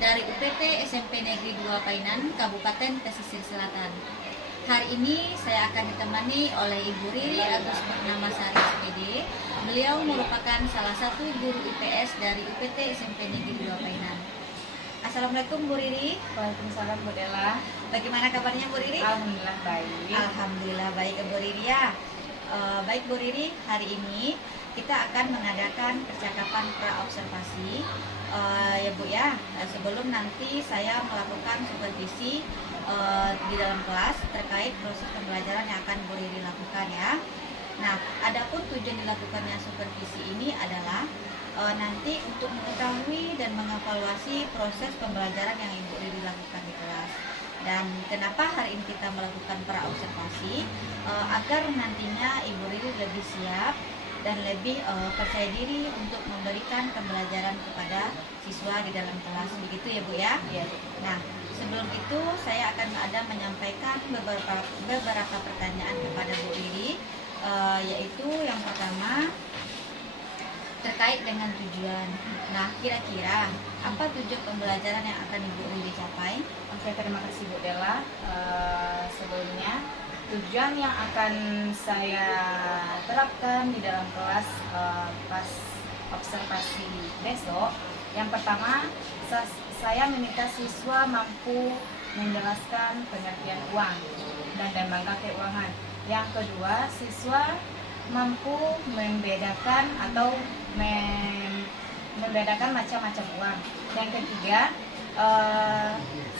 dari UPT SMP Negeri 2 Painan, Kabupaten Pesisir Selatan. Hari ini saya akan ditemani oleh Ibu Riri Agus Purnamasari SPD. Beliau merupakan salah satu guru IPS dari UPT SMP Negeri 2 Painan. Assalamualaikum Bu Riri. Waalaikumsalam Bu Dela. Bagaimana kabarnya Bu Riri? Alhamdulillah baik. Alhamdulillah baik Bu Riri ya. Baik Bu Riri, hari ini kita akan mengadakan percakapan pra-observasi ya Bu ya. Sebelum nanti saya melakukan supervisi di dalam kelas terkait proses pembelajaran yang akan Bu Riri lakukan ya. Nah, adapun tujuan dilakukannya supervisi ini adalah nanti untuk mengetahui dan mengevaluasi proses pembelajaran yang Ibu Riri lakukan di kelas. Dan kenapa hari ini kita melakukan pra-observasi agar nantinya Ibu Riri lebih siap dan lebih percaya diri untuk memberikan pembelajaran kepada siswa di dalam kelas, begitu ya Bu ya? Iya. Nah, sebelum itu saya akan menyampaikan beberapa pertanyaan kepada Bu Riri, yaitu yang pertama terkait dengan tujuan. Nah, kira-kira apa tujuan pembelajaran yang akan Ibu Riri capai? Oke, terima kasih Bu Dela. Sebelumnya, tujuan yang akan saya terapkan di dalam kelas pas observasi besok, yang pertama, saya meminta siswa mampu menjelaskan pengertian uang dan lembaga keuangan. Yang kedua, siswa mampu membedakan atau membedakan macam-macam uang. Yang ketiga,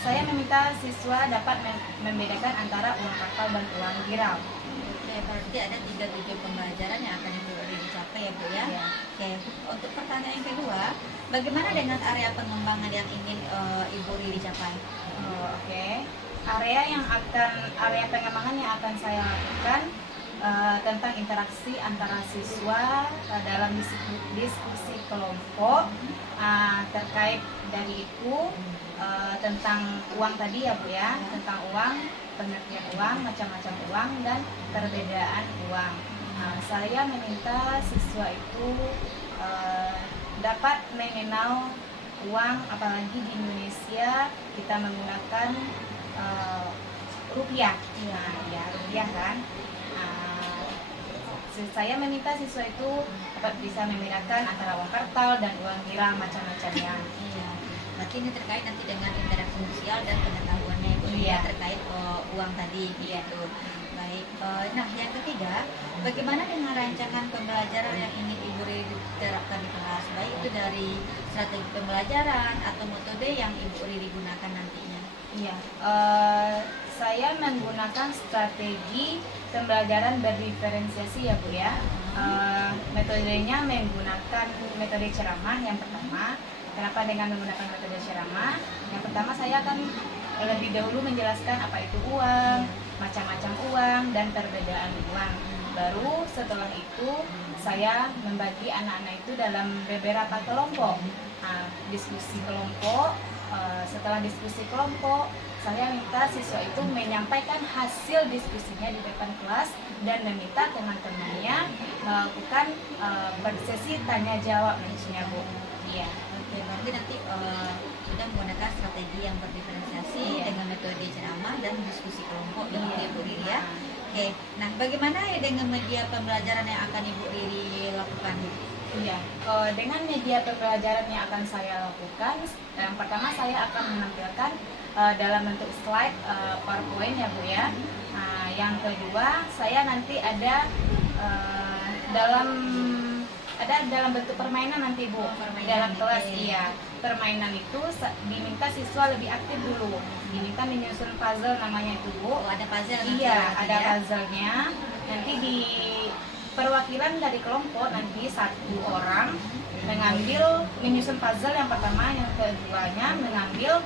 saya meminta siswa dapat membedakan antara uang kartal dan uang girau. Oke, berarti ada 3 tujuan pembelajaran yang akan Ibu Riri capai ya Bu ya? Ya. Oke, untuk pertanyaan yang kedua, bagaimana dengan area pengembangan yang ingin Ibu Riri capai? Oke. Area pengembangan yang akan saya lakukan tentang interaksi antara siswa dalam diskusi kelompok, terkait dari itu tentang uang tadi ya Bu ya, tentang uang, pengertian uang, macam-macam uang, dan perbedaan uang. Saya meminta siswa itu dapat mengenal uang, apalagi di Indonesia kita menggunakan rupiah. Nah, ya rupiah kan. Saya meminta siswa itu dapat bisa membedakan antara uang kartal dan uang girang macam-macamnya. Iya, berarti ini terkait nanti dengan interaksi sosial dan pengetahuannya Ibu Riri Iya. terkait uang tadi gitu. Baik, nah yang ketiga, bagaimana dengan rancangan pembelajaran yang ingin Ibu Riri terapkan di kelas, baik itu dari strategi pembelajaran atau metode yang Ibu Riri gunakan nantinya? Iya, saya menggunakan strategi pembelajaran berdiferensiasi ya Bu ya. Metodenya menggunakan metode ceramah yang pertama. Kenapa dengan menggunakan metode ceramah? Yang pertama saya akan lebih dahulu menjelaskan apa itu uang, macam-macam uang, dan perbedaan uang. Baru setelah itu saya membagi anak-anak itu dalam beberapa kelompok. Diskusi kelompok. Setelah diskusi kelompok, saya minta siswa itu menyampaikan hasil diskusinya di depan kelas dan meminta teman-temannya melakukan sesi tanya jawab nantinya Bu. Iya. Oke, berarti nanti sudah menggunakan strategi yang berdiferensiasi dengan metode ceramah dan diskusi kelompok begitu ya Bu Riri ya. Oke, nah bagaimana ya dengan media pembelajaran yang akan Ibu Riri lakukan? Iya, dengan media pembelajaran yang akan saya lakukan, yang pertama saya akan menampilkan dalam bentuk slide PowerPoint ya Bu ya. Yang kedua, saya nanti ada dalam bentuk permainan nanti Bu. Dalam kelas iya. Permainan itu diminta siswa lebih aktif dulu. Diminta menyusun puzzle namanya itu Bu. Ada puzzle nanti Iya, ada ya? puzzle-nya. Nanti di perwakilan dari kelompok nanti satu orang menyusun puzzle yang pertama, yang keduanya mengambil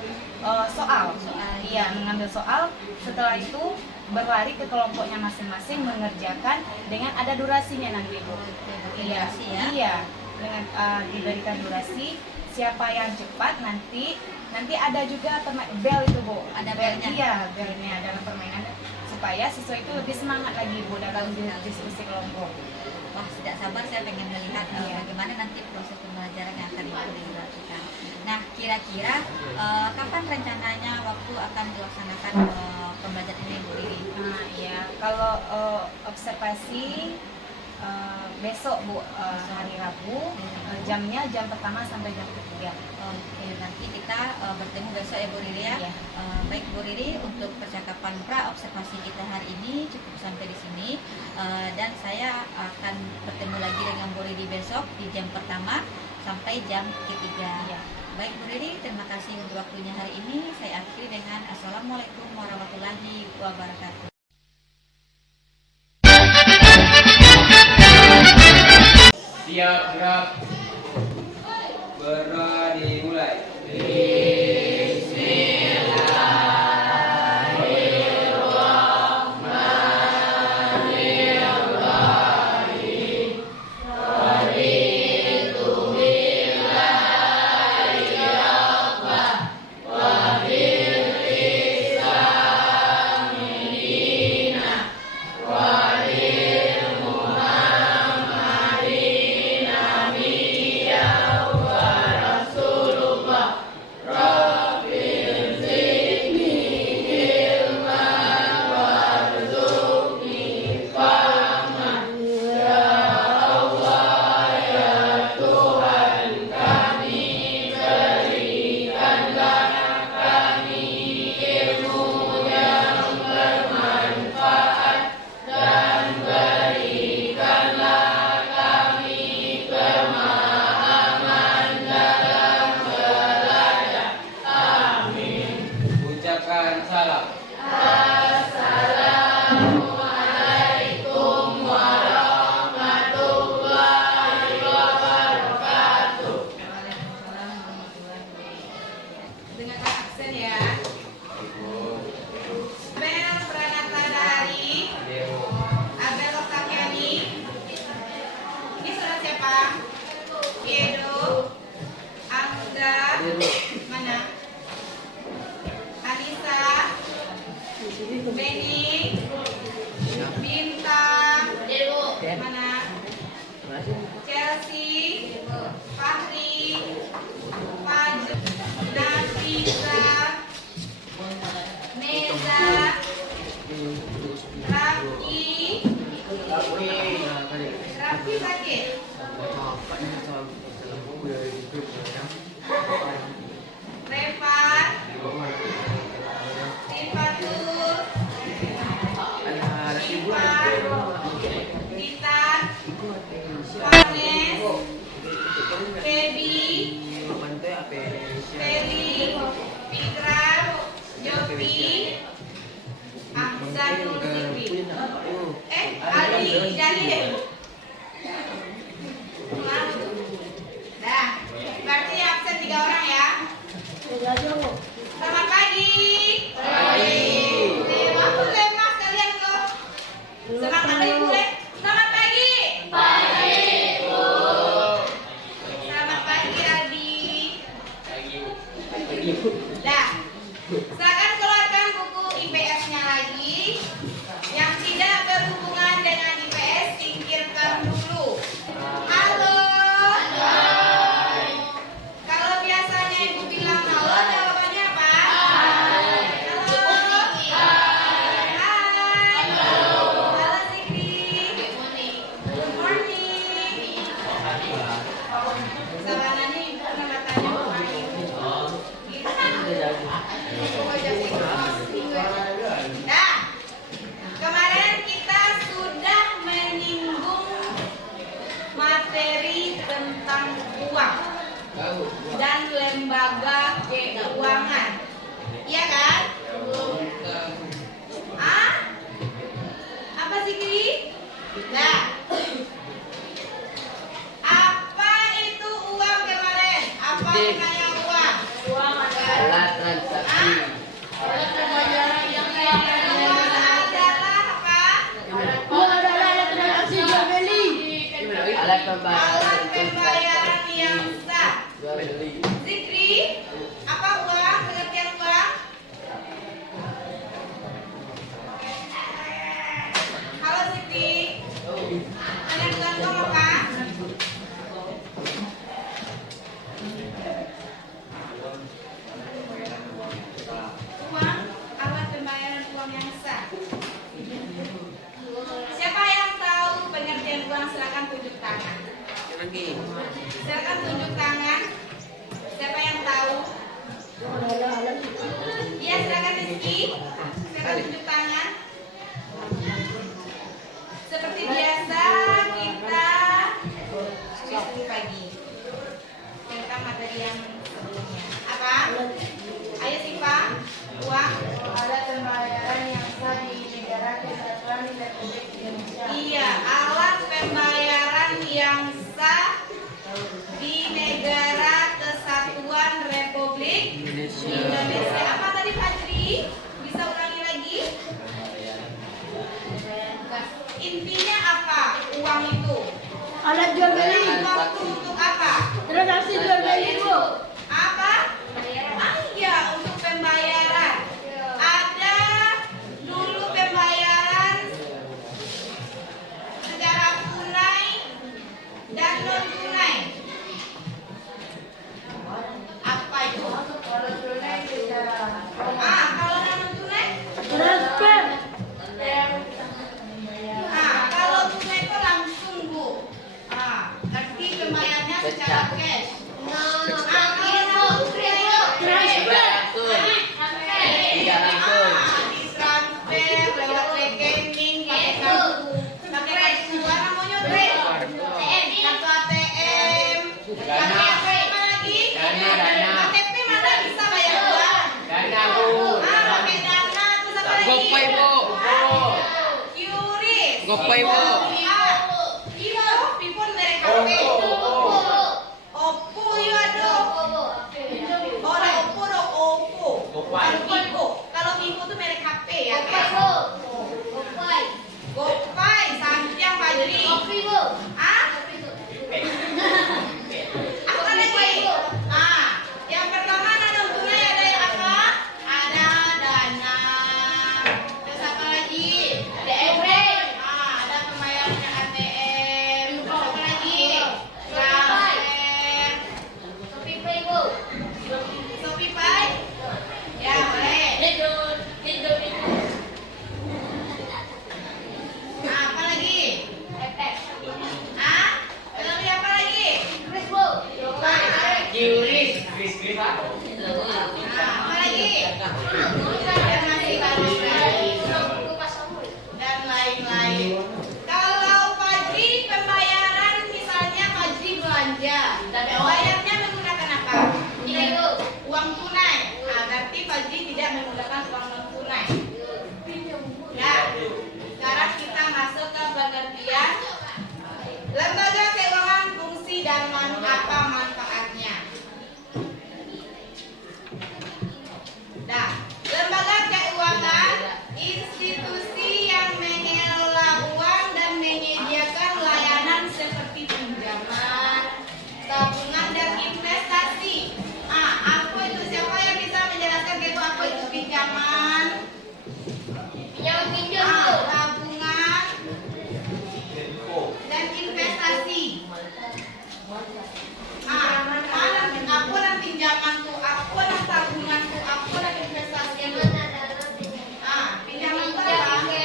soal. Iya, mengambil soal. Setelah itu berlari ke kelompoknya masing-masing mengerjakan dengan ada durasinya nanti Bu. Iya, Ya? iya. Dengan diberikan durasi, siapa yang cepat nanti ada juga bel itu Bu. Ada belnya? Iya, belnya dalam permainan supaya siswa itu lebih semangat lagi Bu dalam diskusi kelompok. Wah, tidak sabar saya pengen melihat Iya. bagaimana nanti proses pembelajaran yang akan dilakukan. Nah, kira-kira kapan rencananya waktu akan dilaksanakan pembelajaran ini, Bu Riri? Nah, ya kalau observasi besok Bu, hari Rabu, jamnya jam pertama sampai jam ketiga. Oke, nanti kita bertemu besok ya Bu Riri ya. Iya. Baik Bu Riri, untuk percakapan pra observasi kita hari ini cukup sampai di sini. Dan saya akan bertemu lagi dengan Bu Riri besok di jam pertama sampai jam ketiga. Iya. Baik Bu Riri, terima kasih untuk waktunya hari ini. Saya akhiri dengan Assalamualaikum warahmatullahi wabarakatuh. Siap gerak. Berani mulai. Ucapkan salam. Dengarkan aksen ya. Abel Pranata dari Abel Oktaviani. Ini surat siapa? Edo, Angga, mana? Anissa, Beni, Bintang, mana? Chelsea, Fahri, Fajr, Nafisa, Neza, Raffi sakit. Revan, Sifatul, Ivan, Titan, Vanes, Feby, Feli, Fikran, Yopi, Ahsanul Fikri. Ali Jalil. Dah, berarti absen 3 orang ya. Selamat pagi. Waktu lemas kalian tuh. Semangat lagi Bu. Selamat pagi. Selamat pagi Aldi. Dah, silakan keluarkan buku IPS-nya lagi. Yang tidak berhubungan dengan IPS singkirkan. Silakan tunjuk tangan. Siapa yang tahu? Iya, silakan Rizky. Silakan tunjuk tangan. Seperti biasa kita diskusi pagi tentang materi yang sebelumnya. Apa? Ayo Siva, uang. Ada pembayaran yang sah di negara kesatuan Republik Indonesia. Iya, alat pembayaran yang sah di negara kesatuan Republik Indonesia. Apa tadi Fajri? Bisa ulangi lagi? Intinya apa? Uang itu. Alat jual beli. Waktu untuk apa? Transaksi jual beli, Bu. Apa? Ah, iya, untuk pembayaran. Ada dulu pembayaran secara tunai dan non tunai. Apa itu? Kalau tunai secara Kalau non tunai? Transfer. Kalau tunai itu langsung, Bu. Nanti pembayarannya secara cash. Kalau non tunai itu Tidak langsung. ditransfer lewat rekening pakai kartu. Pakai kartu apa namanya? Kartu ATM. Dana. Apa lagi? Dana. KTP mana bisa bayar uang? Dana, Bu. Pakai dana terus apa lagi? Gopay, Bu. QRIS. Gopay, Bu. Pipo merek HP. Oppo yo ada. Ora Oppo do Oppo. Gopay. Kalau Vivo tuh merek HP ya. Gopay, Samsung, Fajri. Apa lagi? Yang pertama non tunai ada yang apa? Ada dana. Terus apa lagi? Ada pembayaran ATM. Terus apa lagi? Transfer. Shopee Pay? Ya, boleh. Apa lagi? Lagi apa lagi? Kiuris. Kris apa? Apa lagi? Dan masih banyak lagi. Dan lain-lain. Kalau Fajri pembayaran misalnya Fajri belanja, bayarnya menggunakan apa? Uang tunai. Berarti Fajri tidak menggunakan uang non tunai. Nah, sekarang kita masuk ke pengertian lembaga keuangan, fungsi dan apa manfaatnya. Nah, lembaga keuangan institusi yang mengelola uang dan menyediakan layanan seperti pinjaman, tabungan dan investasi. Apa itu? Siapa yang bisa menjelaskan gitu apa itu pinjaman? Tabungan dan investasi. Apa dan pinjaman tuh? Apa dan tabungan tuh? Apa dan investasi tuh? Pinjaman tuh apa?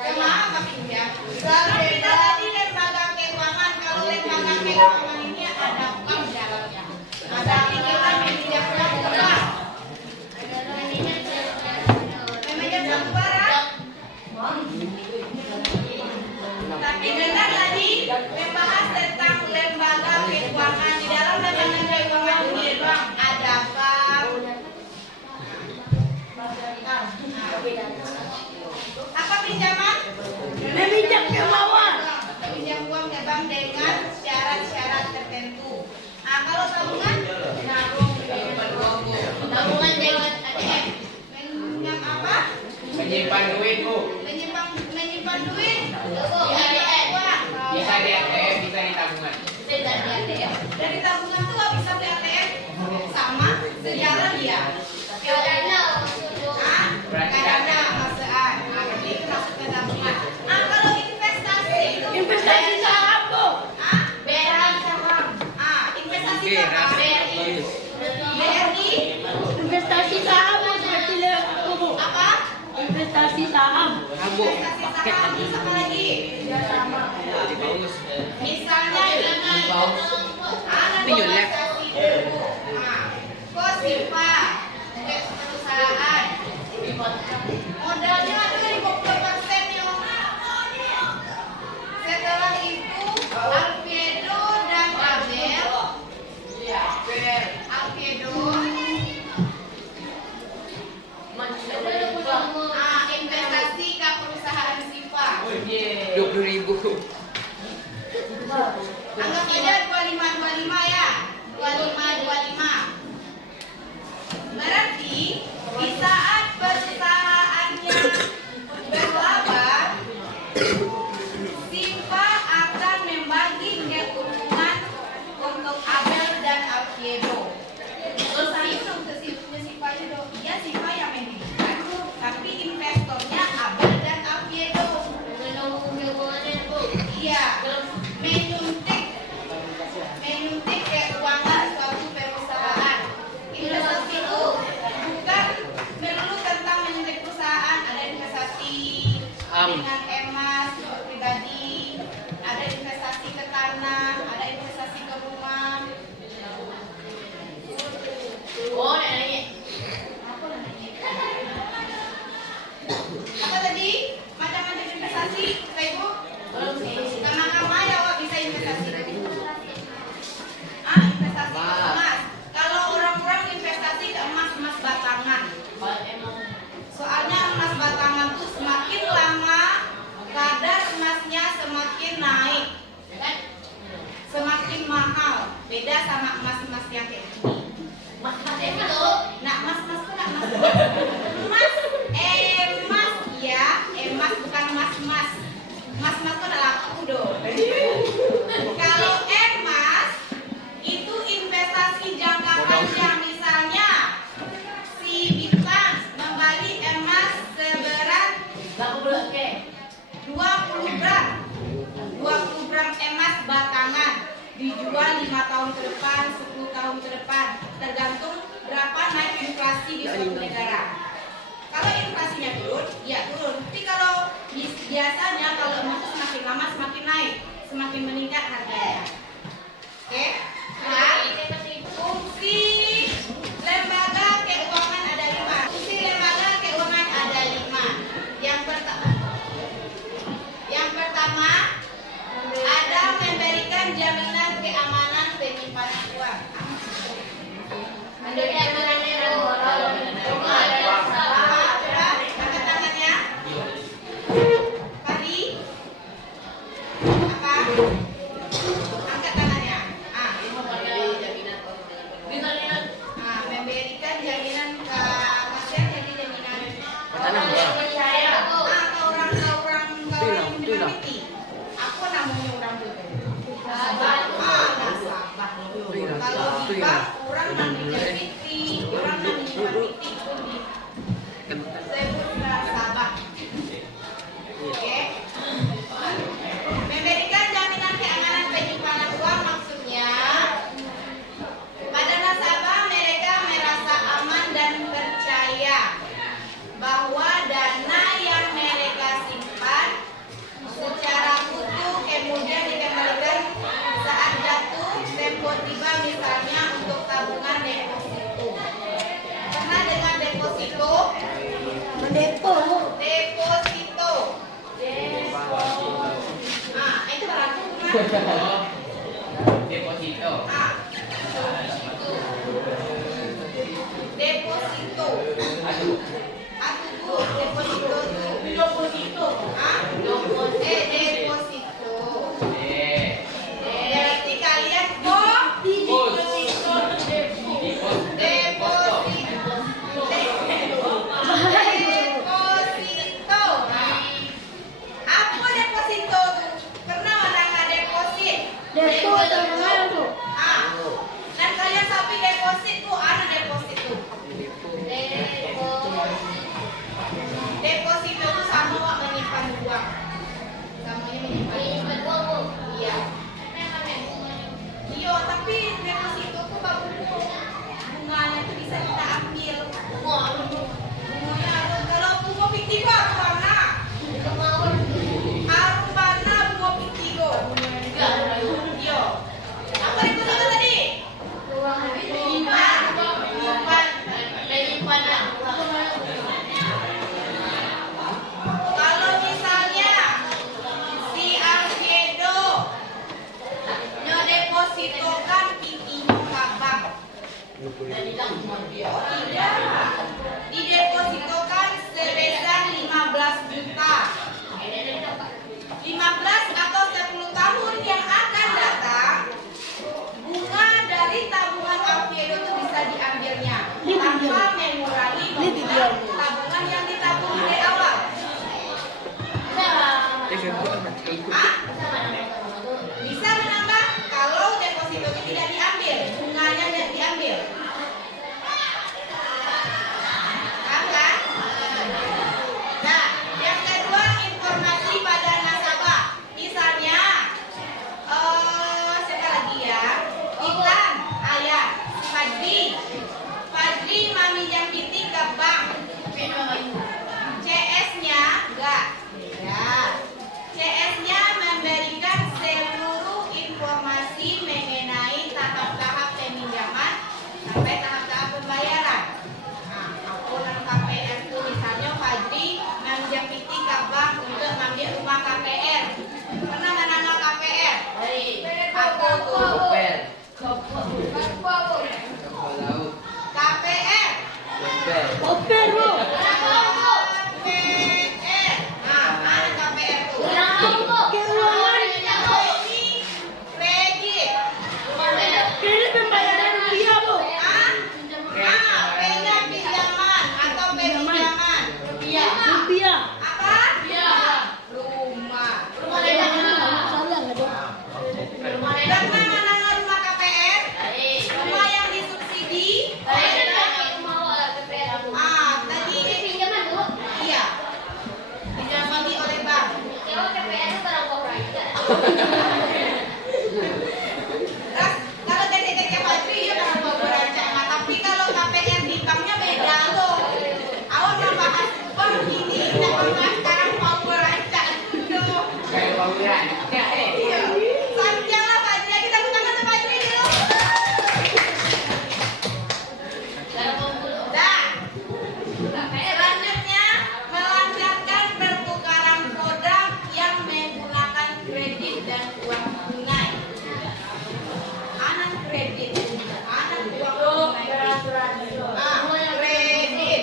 Kemana apa pinjam? Kalau kita tadi lembaga keuangan, kalau lembaga keuangan ini ada bank di dalamnya. Berarti kita menyediakan uang. Meminjam satu barang. Tapi dengar tadi membahas tentang lembaga keuangan. Di dalam lembaga keuangan ini ada bank. Apa pinjaman? Meminjam ke bawah. Pinjam uang ke bank dengan syarat-syarat tertentu. Kalau tabungan? Tabungan dengan ATM. Menyimpan apa? Menyimpan duit, Bu. Menyimpan duit di ATM. Bisa di ATM, bisa di tabungan. Dari tabungan tuh nggak bisa beli ATM sama sejarah dia. Kadang masaan. Berarti itu masuk ke tabungan. Kalau investasi itu Investasi saham, Bu. BRI saham. Investasi saham. BRI Investasi saham, Bu. Seperti aku, Bu. apa? Investasi saham. Abu. Investasi saham. Terus apa lagi? Misalnya ini anak investasi dulu. Nah, kok Siva perusahaan modalnya ada 50% ya. Setelah itu Alfredo dan Abel investasi ke perusahaan Siva. 20.000. Anggap aja 25 ya. 25. Berarti di saat perusahaannya berlaba, Siva akan membagi keuntungan untuk Abel dan Alfredo. Terus dong ke Siva itu. Ya Siva yang mendirikan, tapi investornya Abel dan Alfredo. Iya. Menyuntik keuangan suatu perusahaan. Investasi itu bukan melulu tentang menyuntik perusahaan. Ada investasi dengan emas pribadi, ada investasi ke tanah, ada investasi ke rumah. Oh, nanya. Apa tadi? Macam-macam investasi, Bapak Ibu? Kama-kama ya Wak, bisa investasi. Investasi ke emas. Kalau orang-orang investasi ke emas batangan. Soalnya emas batangan tuh semakin lama kadar emasnya semakin naik, semakin mahal. Beda sama emas-emas yang kayak gini. Nah, emas ya, emas bukan emas. Emas tuh udah laku dong. Kalau emas itu investasi jangka panjang, misalnya si Bintang membeli emas seberat 20 gram emas batangan, dijual 5 tahun ke depan, 10 tahun ke depan, tergantung berapa naik inflasi di suatu negara. Kalau inflasinya turun, ya turun. Tapi kalau biasanya kalau emas semakin lama semakin naik, semakin meningkat harganya. Oke? Nah, fungsi lembaga keuangan ada 5. Fungsi lembaga keuangan ada 5. Yang pertama ada memberikan jaminan keamanan penyimpanan uang. Angkat tangannya. Tadi apa? Angkat tangannya. Memberikan jaminan ke pasien, jadi jaminan atau orang disability. Aku namanya orang itu. Kalau di bank orang namanya disability, orang namanya disability pun disebut nasabah. Oke. Memberikan jaminan keamanan penyimpanan uang maksudnya pada nasabah mereka merasa aman dan percaya bahwa dana yang mereka simpan secara utuh kemudian dikembalikan saat jatuh tempo tiba, misalnya untuk tabungan deposito. Pernah dengar deposito? Deposito. Itu berarti Deposito. Deposito. Deposito. Berarti kalian deposito. Apa deposito tuh? Pernah ada nggak deposit? Dan kalian sapi deposit tuh, ada deposit tuh. Kalau misalnya si Alfredo ngedepositokan pipinya ke bank, tidak, didepositokan sebesar 15 juta. 15 atau 10 tahun yang akan datang, bunga dari tabungan Alfredo itu bisa diambilnya tanpa mengurangi bunga tabungan yang ditabung dari awal. Bisa menambah kalau depositonya tidak diambil, bunganya tidak diambil. Paham kan? Nah, yang kedua, informasi pada nasabah. Misalnya, siapa lagi ya? Iklan, ayah, Fadli meminjam Titi ke bank. CS-nya enggak. Ya. CS-nya memberikan seluruh informasi mengenai tahap-tahap peminjaman sampai tahap-tahap pembayaran. Nah, laporan KPR itu misalnya Fadli meminjam Titi ke bank untuk mengambil rumah KPR. Pernah menanggal KPR? Aku tuh. Kopel. KPR. Oper bu. KPR. Nah, mana KPR tuh? Keuangan. Kredit. Kredit pembayaran rupiah bu. Pinjaman atau pinjaman. Rupiah. Apa? Rumah. Salah nggak dong? Pernah menanggal rumah KPR? Rumah yang disubsidi? Tadi iya. Disubsidi oleh bank. Terus, kalau TTT Fajri ya barang bawa berencana. Tapi kalau KPR di banknya beda loh. Awal membahas bank ini, tidak membahas sekarang mau berencana. Kayak bangunan. Iya. Panjang lah Fajri, kita tangan sama Fajri dulu. Dah. Selanjutnya melancarkan pertukaran produk yang menggunakan kredit dan uang tunai. Anak kredit, anak uang tunai. Kredit.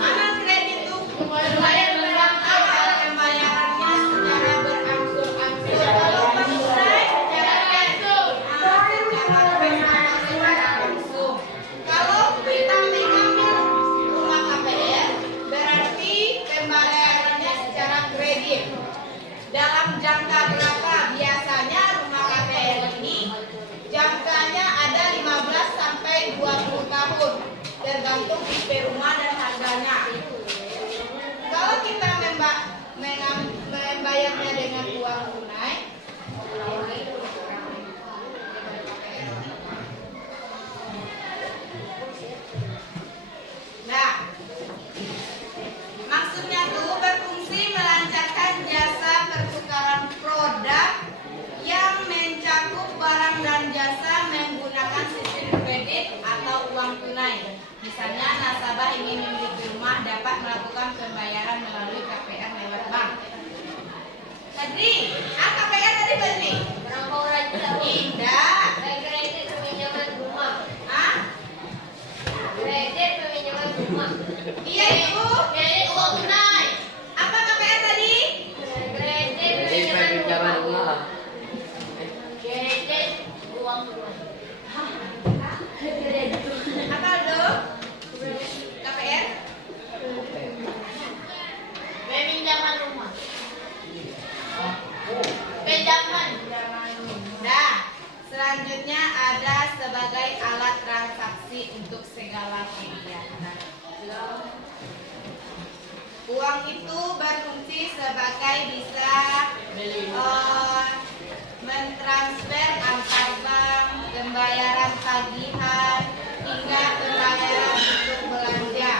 Anak kredit itu awal pembayarannya secara berangsur-angsur. Kalau uang tunai secara langsung. Kalau kita mengambil rumah KPR, berarti pembayarannya secara kredit. Dalam jangka berapa? Biasanya rumah KPR ini jangkanya ada 15 sampai 20 tahun, tergantung tipe rumah dan harganya. Kalau kita membayarnya dengan uang tunai, nah, maksudnya tuh berfungsi melancarkan jasa pertukaran produk yang mencakup barang dan jasa menggunakan sistem kredit atau uang tunai. Misalnya nasabah ingin memiliki rumah dapat melakukan pembayaran melalui KPR lewat bank. Tadi, KPR tadi Fadli? Tidak. Hah? Iya Ibu. Apa KPR tadi? Jadi pinjaman rumah. Apa lo? KPR? Nah, selanjutnya ada sebagai alat transaksi untuk segala kegiatan. Uang itu berfungsi sebagai bisa mentransfer antar bank, pembayaran tagihan, hingga pembayaran untuk belanja.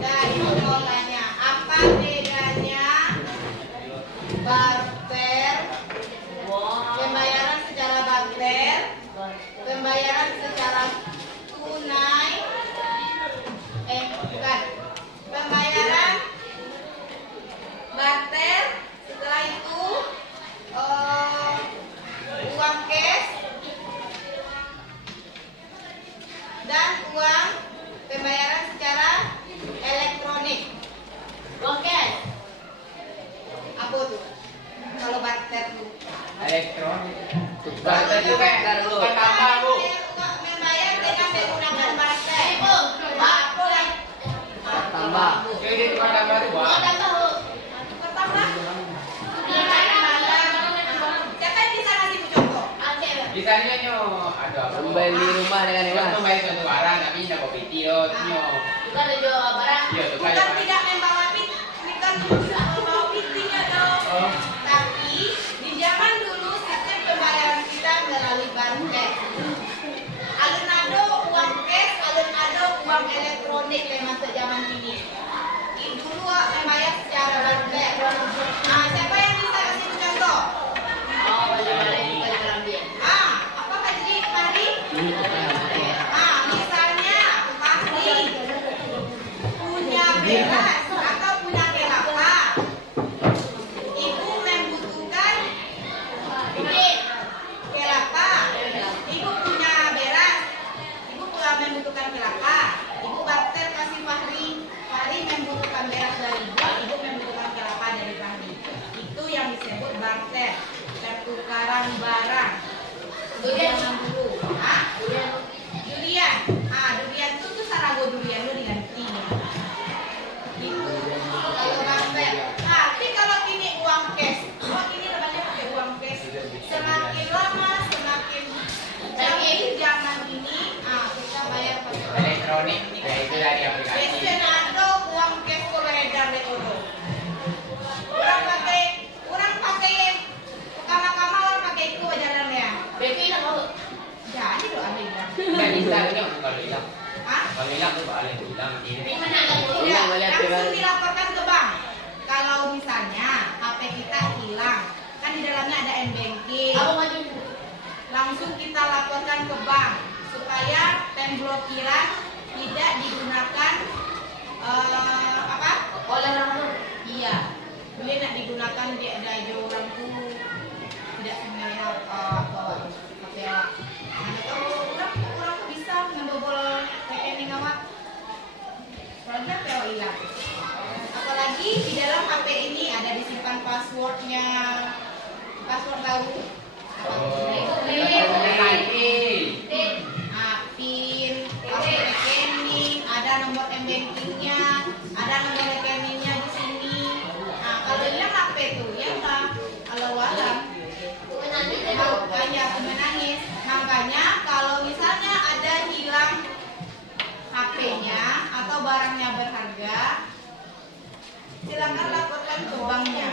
Nah, itu mau tanya, apa bedanya barter uang cash dan uang pembayaran secara elektronik. Oke. Apa tuh? Kalau barter tuh. Elektronik. Barter itu kayak tukar tambah, Bu. Membayar dengan menggunakan barter. Apa lah? Tambah. Jadi tukar tambah itu, Bu. Pertama, siapa yang bisa ngasih contoh? Misalnya nyo, ada apa? Membeli rumah dengan Kan hewan. membeli suatu barang tapi tidak kopi tio, nyo. Iya, tukar Bukan ya. tidak membawa pit, bukan tidak membawa pitinya dong. Oh. Tapi di zaman dulu sistem pembayaran kita melalui barter. Alun-ado uang cash, alun-ado uang elektronik masuk zaman ini. Dulu membayar secara barter. Nah, siapa yang bisa kasih contoh? Apa Fajri? Fahri? Misalnya Fahri punya beras atau punya kelapa. Ibu membutuhkan kelapa. Ibu punya beras. Ibu pula membutuhkan kelapa. Ibu barter kasih Fahri. Fahri membutuhkan beras dari ibu. Ibu membutuhkan kelapa dari Fahri. Itu yang disebut barter. Pertukaran barang. Durian dulu. Durian. Durian itu tuh sarago durian lu diganti. Itu kalau barter. Tapi kalau ini uang cash. Ini namanya pakai uang cash. Semakin lama semakin canggih zaman ini. Kita bayar pakai Elektronik, ya itu dari aplikasi. biasanya ada uang cash beredar di kono. Orang pakai pertama-tama orang pakai itu jalan ya. Jadi doa ada. Nggak bisa nyo kalau hilang. Hah? Kalau hilang tuh boleh hilang. Ini. Iya, melihat langsung dengan- dilaporkan ke bank. Kalau misalnya HP kita hilang, kan di dalamnya ada m-banking. Langsung kita laporkan ke bank supaya pemblokiran tidak digunakan Oleh orang lain. Iya, boleh nak digunakan di ada orang tuh tidak sebenarnya HP awak. Orang bisa ngebobol rekening awak. Soalnya HP awak hilang. Apalagi di dalam HP ini ada disimpan passwordnya. Password tahu? PIN, password rekening, ada nomor m-bankingnya, ada nomor rekeningnya di sini. Kalau hilang HP tuh ya enggak, kalau walam. Makanya menangis. Makanya kalau misalnya ada hilang HP-nya atau barangnya berharga, silakan laporkan ke banknya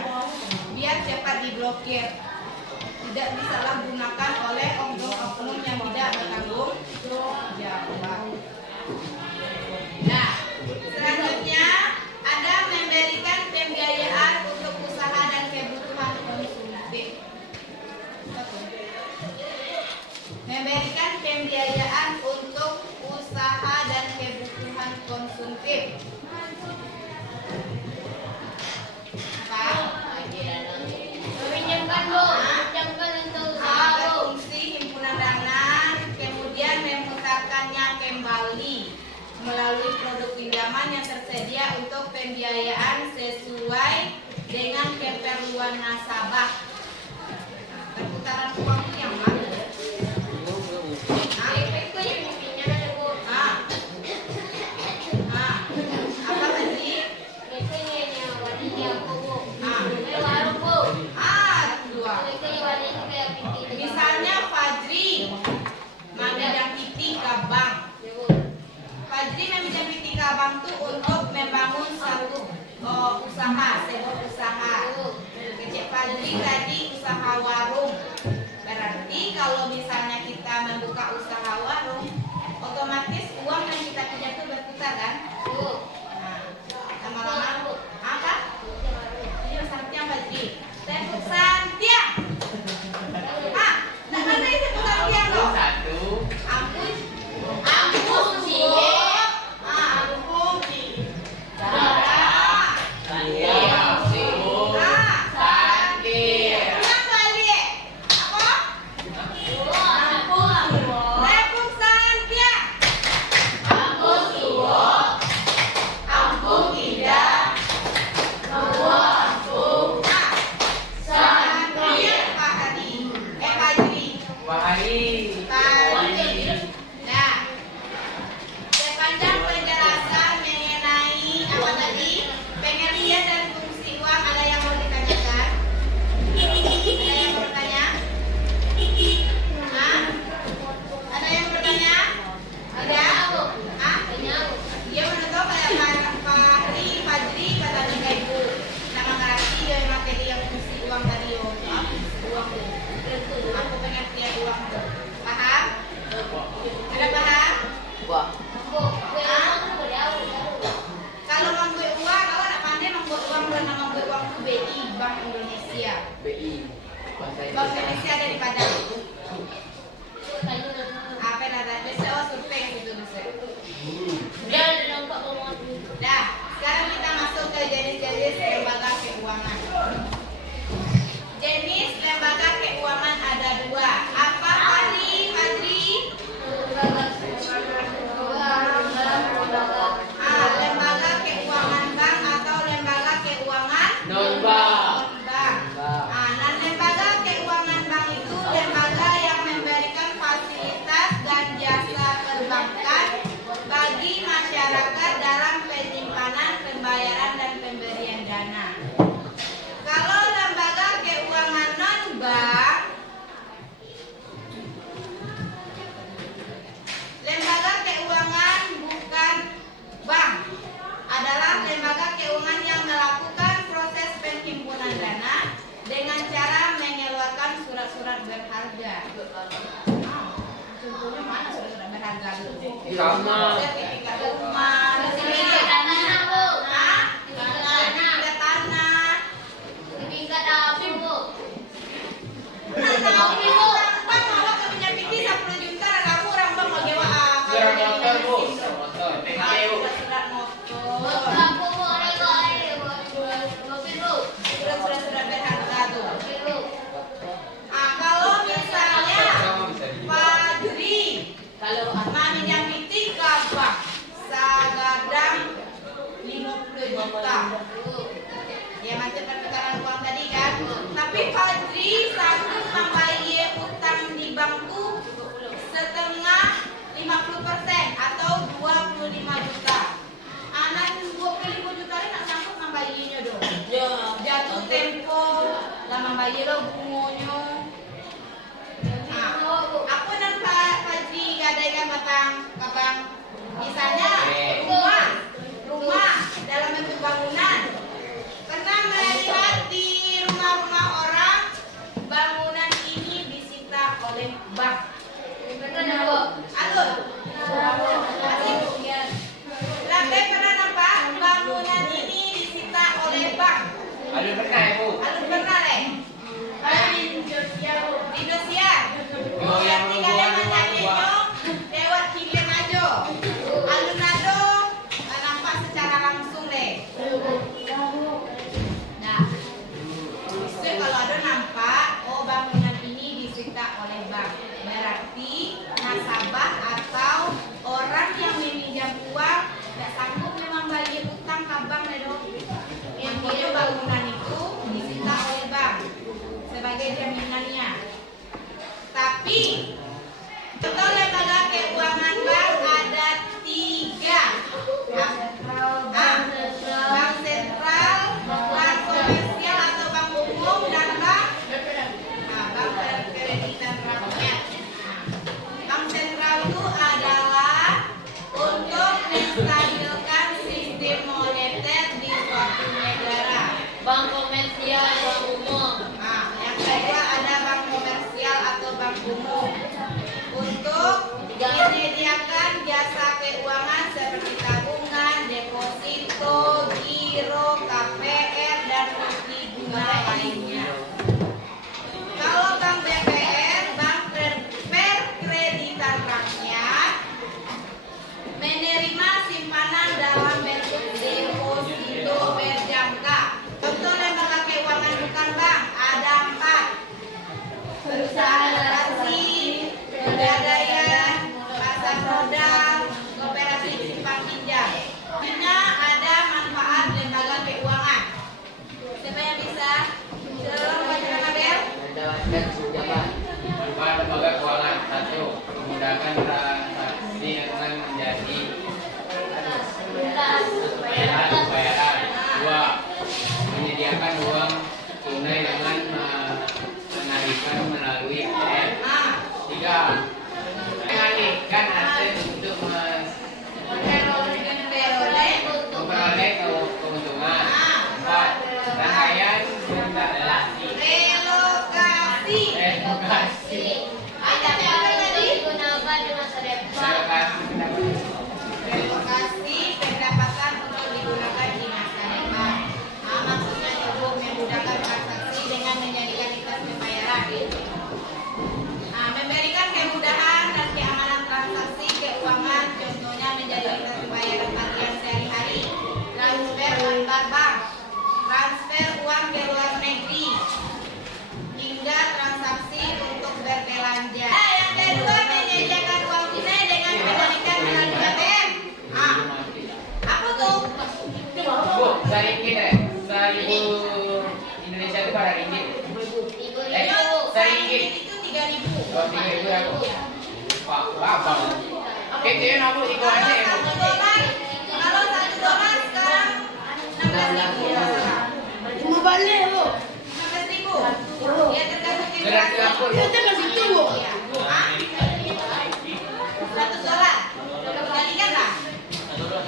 biar cepat diblokir. Tidak disalahgunakan oleh oknum-oknum yang tidak bertanggung jawab. Nah, selanjutnya ada memberikan pembiayaan untuk usaha dan kebutuhan konsumtif. Memberikan pembiayaan untuk usaha dan kebutuhan konsumtif. Berfungsi himpunan dana, kemudian memutarkannya kembali melalui produk pinjaman yang tersedia untuk pembiayaan sesuai dengan keperluan nasabah. Perputaran uang itu yang mana? Apa tadi? Dua. Misalnya Fajri meminjam piti ke bank. Fajri meminjam piti ke bank tuh untuk membangun satu usaha, sebuah usaha. Kecil Fajri tadi Pak Ari. Nah, sepanjang penjelasan mengenai apa tadi pengertian dan fungsi uang, ada yang mau ditanyakan? Ada yang mau bertanya? Hah? Ada yang bertanya? Ada? Hah? Dia menutup kayak Pak Hari, Fajri, kata tiga ibu. Nama ngerti dia materi yang fungsi uang tadi yo. Uang tuh. Aku pengertian uang tuh. Paham? Ada paham? Wah. Kalau membuat uang, kalau nak pandai membuat uang dan membuat uang itu BI, Bank Indonesia. BI. Bank Indonesia ada di Padang. Apa yang ada? Biasa survei gitu bisa. Dah, sekarang kita masuk ke jenis-jenis lembaga keuangan. Jenis lembaga keuangan ada dua. Apa tadi, Fadri? Lembaga keuangan bank atau lembaga keuangan Non-bank. bank. Nah, lembaga keuangan bank itu lembaga yang memberikan fasilitas dan jasa perbankan bagi masyarakat dalam penyimpanan, pembayaran, dan pemberian dana. Kalau lembaga keuangan non-bank, lembaga keuangan bukan bank, adalah lembaga keuangan yang melakukan proses penghimpunan dana dengan cara mengeluarkan surat-surat berharga. Contohnya mana surat-surat berharga itu? Sama. Sertifikat rumah, sertifikat tanah, bang, awak ke punya PT 10 juta, kamu orang bang mau dewa Surat motor, Bu. Surat motor. PKP, Bu. surat motor, surat berharga tuh. Kalau misalnya Sama bisa di. Fadri, kalau mami yang PT kabak sagadang 50 juta. Ya macam perputaran uang tadi kan. Tapi Fadri sanggup membayar utang di banku setengah 50% atau 25 juta. Anak 25 juta ini nak sanggup membayarnya dong. Jatuh tempo, lah membayar lo bunganya. Nah, aku nampak Fadri gadaikan batang kabang. Misalnya rumah dalam bentuk bangunan. Pernah melihat di rumah-rumah orang bangunan ini disita oleh bank. Alun. Lambe pernah nampak bangunan ini disita oleh bank. Ada pernah ya, Bu? Alun pernah deh. Di Indosiar. Oh, yang Berarti kalian rumah mencarinya lewat hilir aja. Alun ado nampak secara langsung deh. Nah, bisa kalau ada nampak, oh bangunan ini disita oleh bank. Berarti nasabah atau orang yang meminjam uang tidak sanggup memang bayar utang ke bank dong. Yang punya bangunan itu disita oleh bank sebagai jaminannya. Tapi contoh lembaga keuangan bank ada 3. Bank sentral, bank komersial atau bank umum, dan bank kreditan rakyat. Bank sentral itu adalah untuk menstabilkan sistem moneter di suatu negara. Bank komersial, bank umum. Yang kedua ada bank komersial atau bank umum untuk menyediakan jasa keuangan seperti tabungan, deposito, giro, KPR, dan bukti bunga lainnya. Kalau bank BPR, bank perkreditan rakyat, menerima simpanan dalam bentuk deposito berjangka. Contoh lembaga keuangan bukan bank ada 4. Perusahaan asuransi, pegadaian, pasar modal, koperasi simpan pinjam. Hanya ada manfaat lembaga keuangan. Siapa yang bisa? Tolong bacakan tabel. Ada dan senjata. Bukan lembaga keuangan. transaksi akan menjadi bayaran. 2. Menyediakan uang tunai dengan menalihkan melalui ATM. 3. Mengalihkan aset untuk memperoleh keuntungan. 4. Rangkaian transaksi. Relokasi. Relokasi pendapatan untuk digunakan di masa depan. Maksudnya cukup memudahkan transaksi dengan menjadikan ikhlas pembayaran. Memberikan kemudahan dan keamanan transaksi keuangan, contohnya menjadi ikhlas pembayaran bagian sehari-hari, transfer antar bank, transfer uang ke luar negeri, hingga transaksi untuk berbelanja. Yang kedua, menyediakan uang tunai dengan menjadikan melalui ATM. Apa tuh? Bu, saringgit ya? 1.000 Indonesia itu pada ringgit. Saringgit. Itu 3.000. Oh, 3.000 ya, Bu. Pak, apa? Itu yang aku ikut aja ya, Bu. Kalau $1 sekarang 16.000. Mau balik bu. 16.000. Ya tergantung Beras dapur. Kita kasih itu bu. $100. Kalikan lah.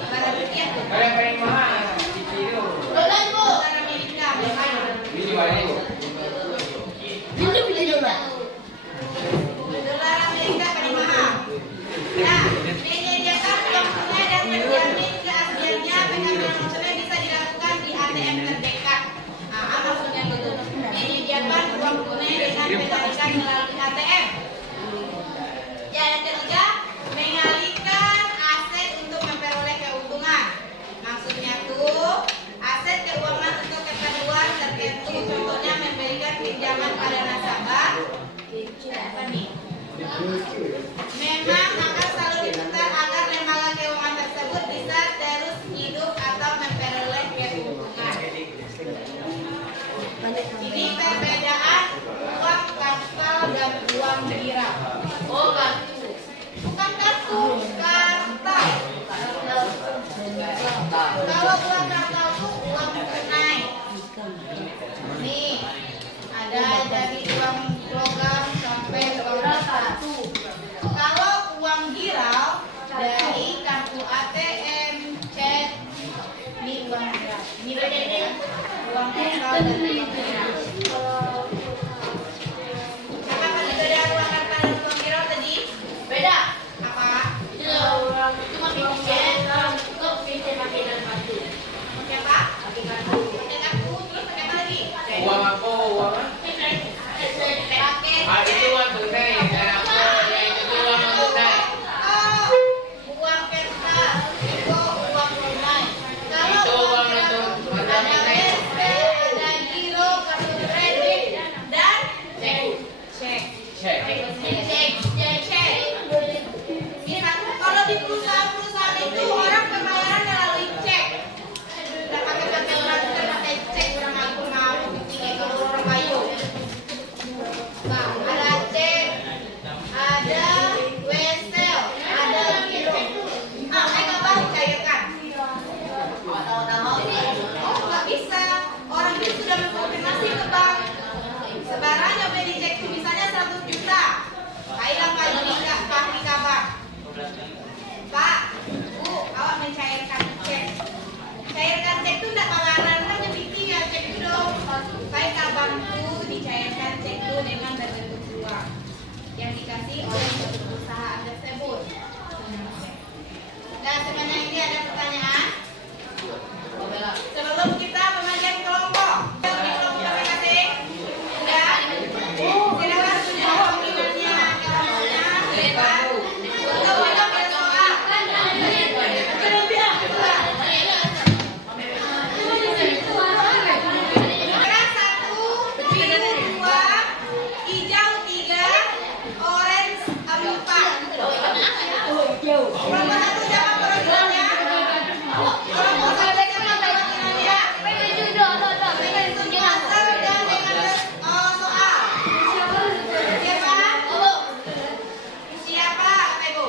Barang rupiah tuh. Kalau yang paling mahal, itu. Dolar bu. Dolar Amerika berapa? Ini banyak, Bu. Ini beli dolar. Dolar Amerika paling mahal. Nah, menyediakan uang tunai dan menjamin keasliannya pengamanan uang tunai bisa dilakukan di ATM terdekat. Apa maksudnya gitu? Menyediakan uang tunai dengan mengalihkan melalui ATM. Ya, yang ketiga, mengalihkan aset untuk memperoleh keuntungan. Maksudnya tuh aset keuangan untuk keperluan tertentu, contohnya memberikan pinjaman pada nasabah. Apa nih? Memang akan selalu diputar agar lembaga keuangan tersebut bisa terus hidup atau memperoleh keuntungan. Ini perbedaan uang kartal dan uang viral. Oh, kartu. Bukan kartu, kartal. Kalau uang kartal itu uang tunai. Nih, ada dari uang logam sampai uang kartu. Kalau uang viral dari kartu ATM, cek, ini uang viral. Ini uang kartal dan uang viral. Apa perbedaan uang kartal dan uang viral tadi? Beda. Apa? Itu makin dikit. Kok bisa pakai dan batu. Pakai apa? Pakai kartu. Terus pakai apa lagi? Uang aku, uang apa? Pakai Itu uang tunai. Dan aku, ya itu uang tunai. Oh, uang kertas itu uang tunai. Kalau Itu uang viral, tunai. ada SP, ada giro, kartu kredit, dan cek. Cek. Cek. Kalau di perusahaan-perusahaan itu orang pembayaran melalui cek. Tidak pakai transfer, pakai cek. Orang aku mau tinggi kalau orang bayu. Nah, ada cek, ada wesel, ada giro. Mereka baru cairkan. Oh, nggak bisa. Orang itu sudah mengkonfirmasi ke bank. Sebarangnya beli cek itu misalnya 100 juta. Hilang Pak Jika, Pak Kabar. Pak, Bu, awak mencairkan cek. Cairkan cek itu tidak tawaran, hanya bikin ya cek itu dong. Baik kabarku dicairkan cek itu dengan berbentuk uang yang dikasih oleh perusahaan tersebut. Dan sebenarnya ini ada pertanyaan. Sebelum kita pembagian kelompok, bagi kelompok PKT, sudah? Silakan sudah panggilannya kelompoknya. Silakan. Untuk besok ada soal. Merah 1, biru 2, hijau 3, orange 4. Kelompok 1 jawab programnya. Kelompok 1 jawab panggilannya. Puzzle dan dengan soal. Siapa? Siapa, Kata Ibu?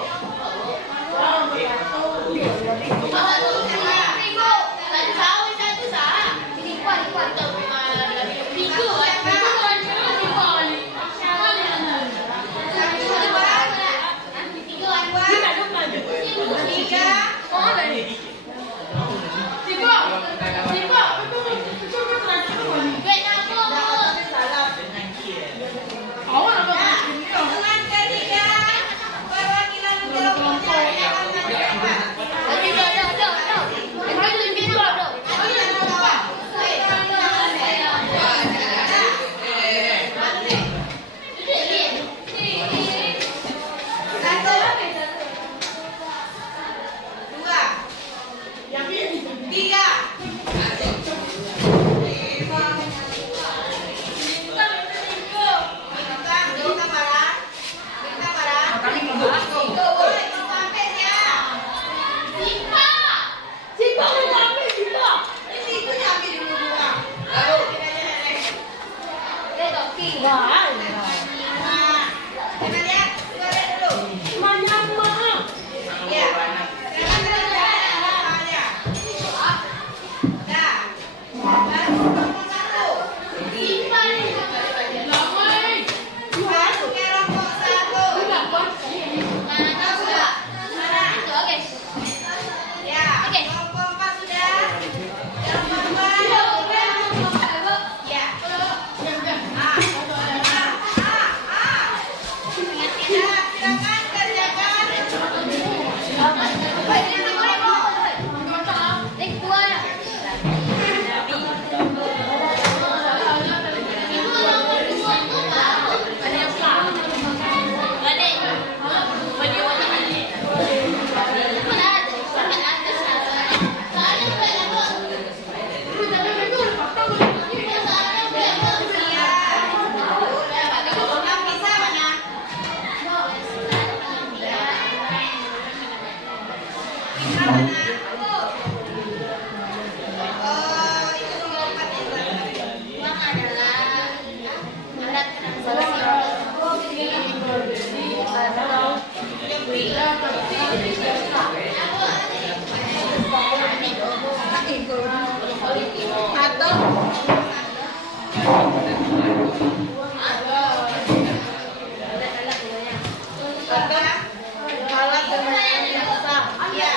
alat dan yang sah. Iya.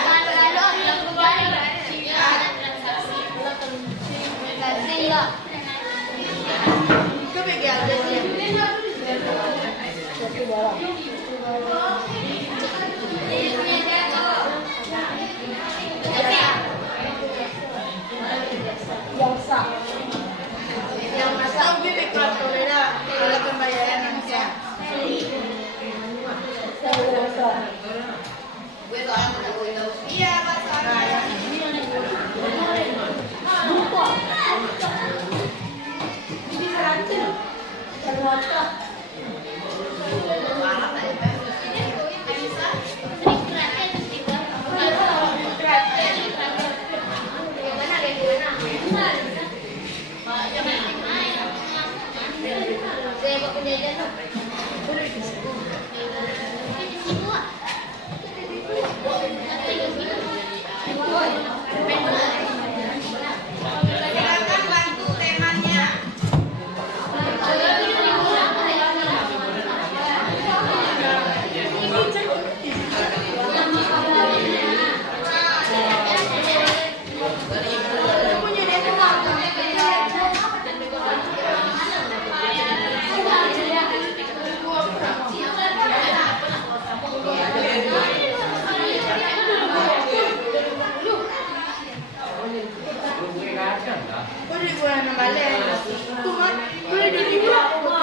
Itu bagian aja. Yang masa bibit kartu beda kalau pembayaran nanti. Iya, Mas. Silakan bantu temannya. Boleh buat nama balik. Cuma boleh jadi buat apa?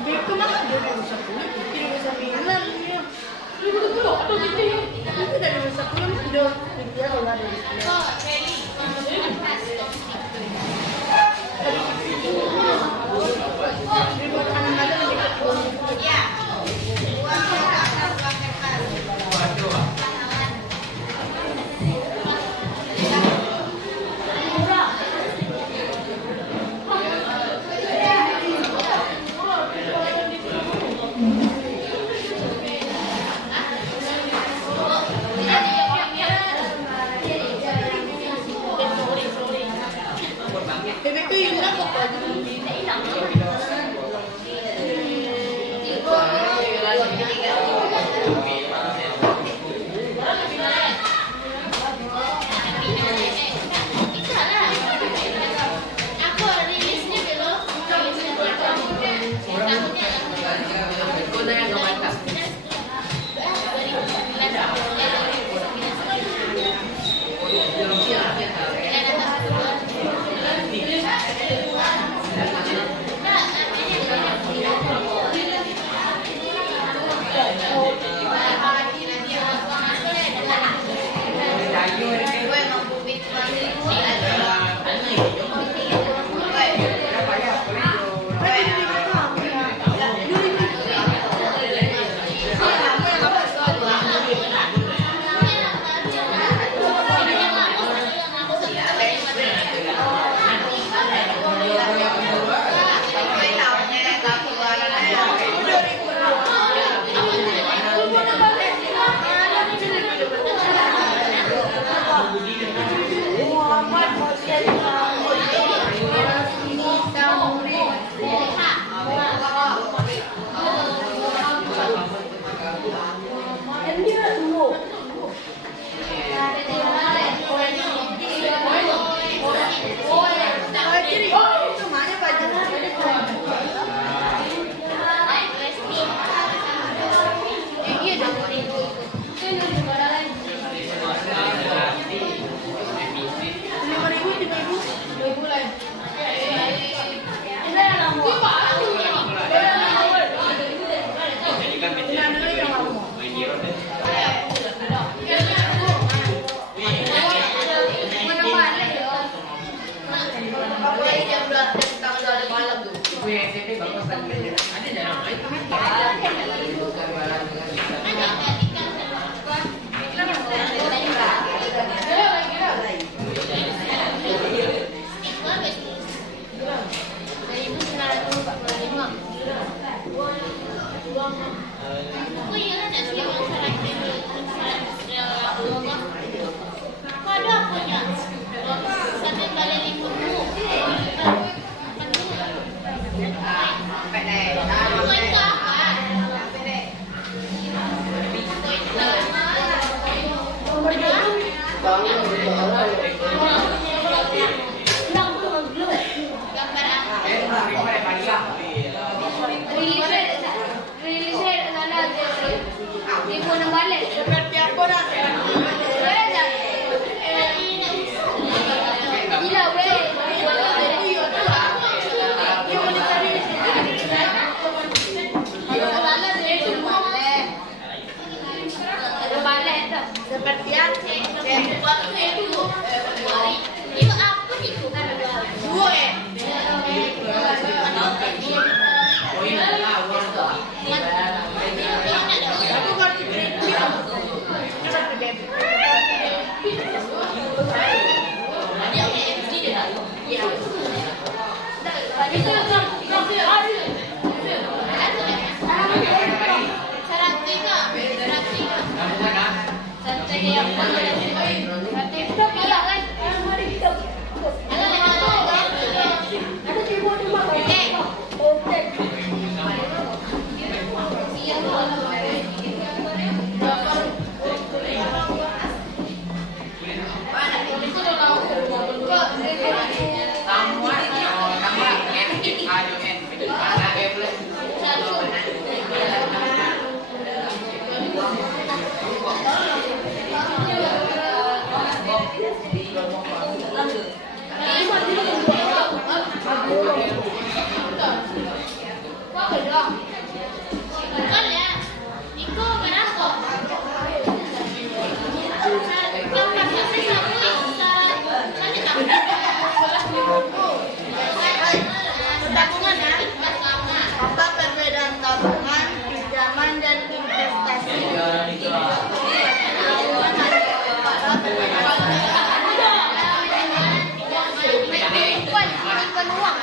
Beku mah dia bisa pulang, dia bisa pindah. Lu betul apa gitu ya? Itu dari bisa pulang sudah dia ulah dari. Buat anak-anak lebih Iya. Uangnya akan uang kertas. Bebek tuh yang berapa kok? Ibu nambale. Seperti apa nak? Gila weh. Seperti apa? Itu apa itu? Dua Aku kartu kredit. Kartu debit. Tabungan ya? Apa perbedaan tabungan, pinjaman dan investasi? Bukan uang.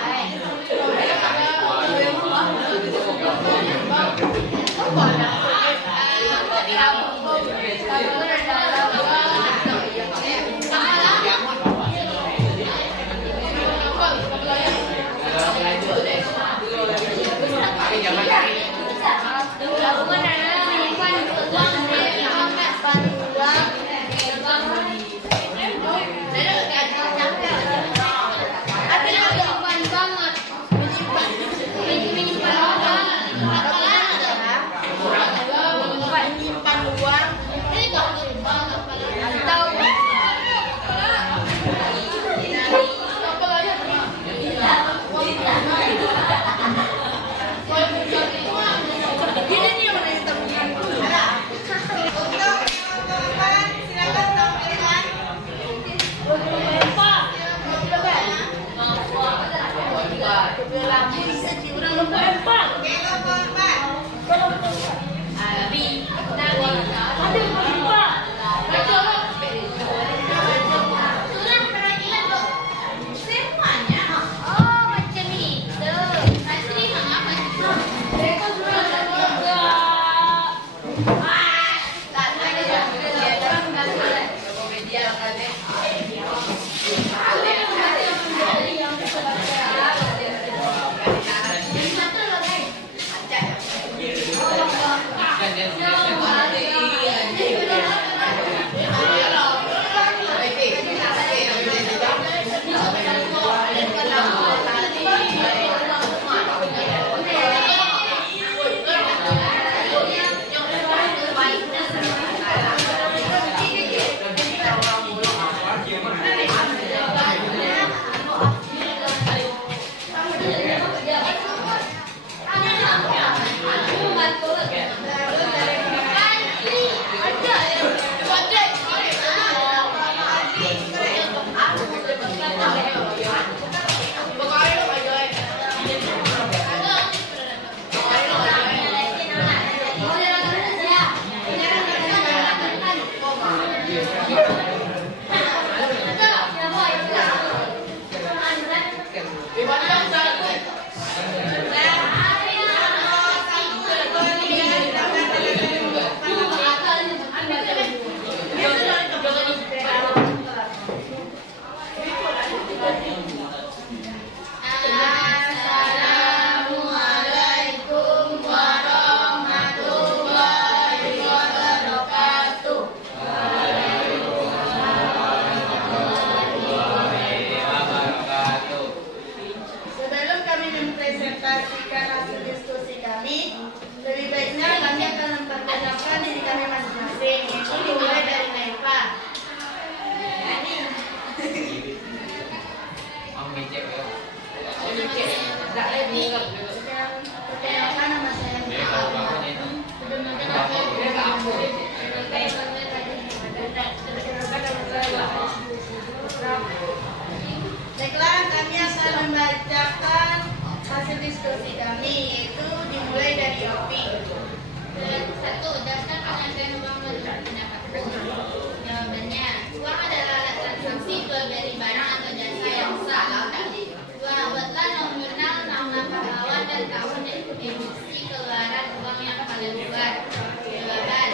bukti keluaran uang yang paling luar. Jawaban.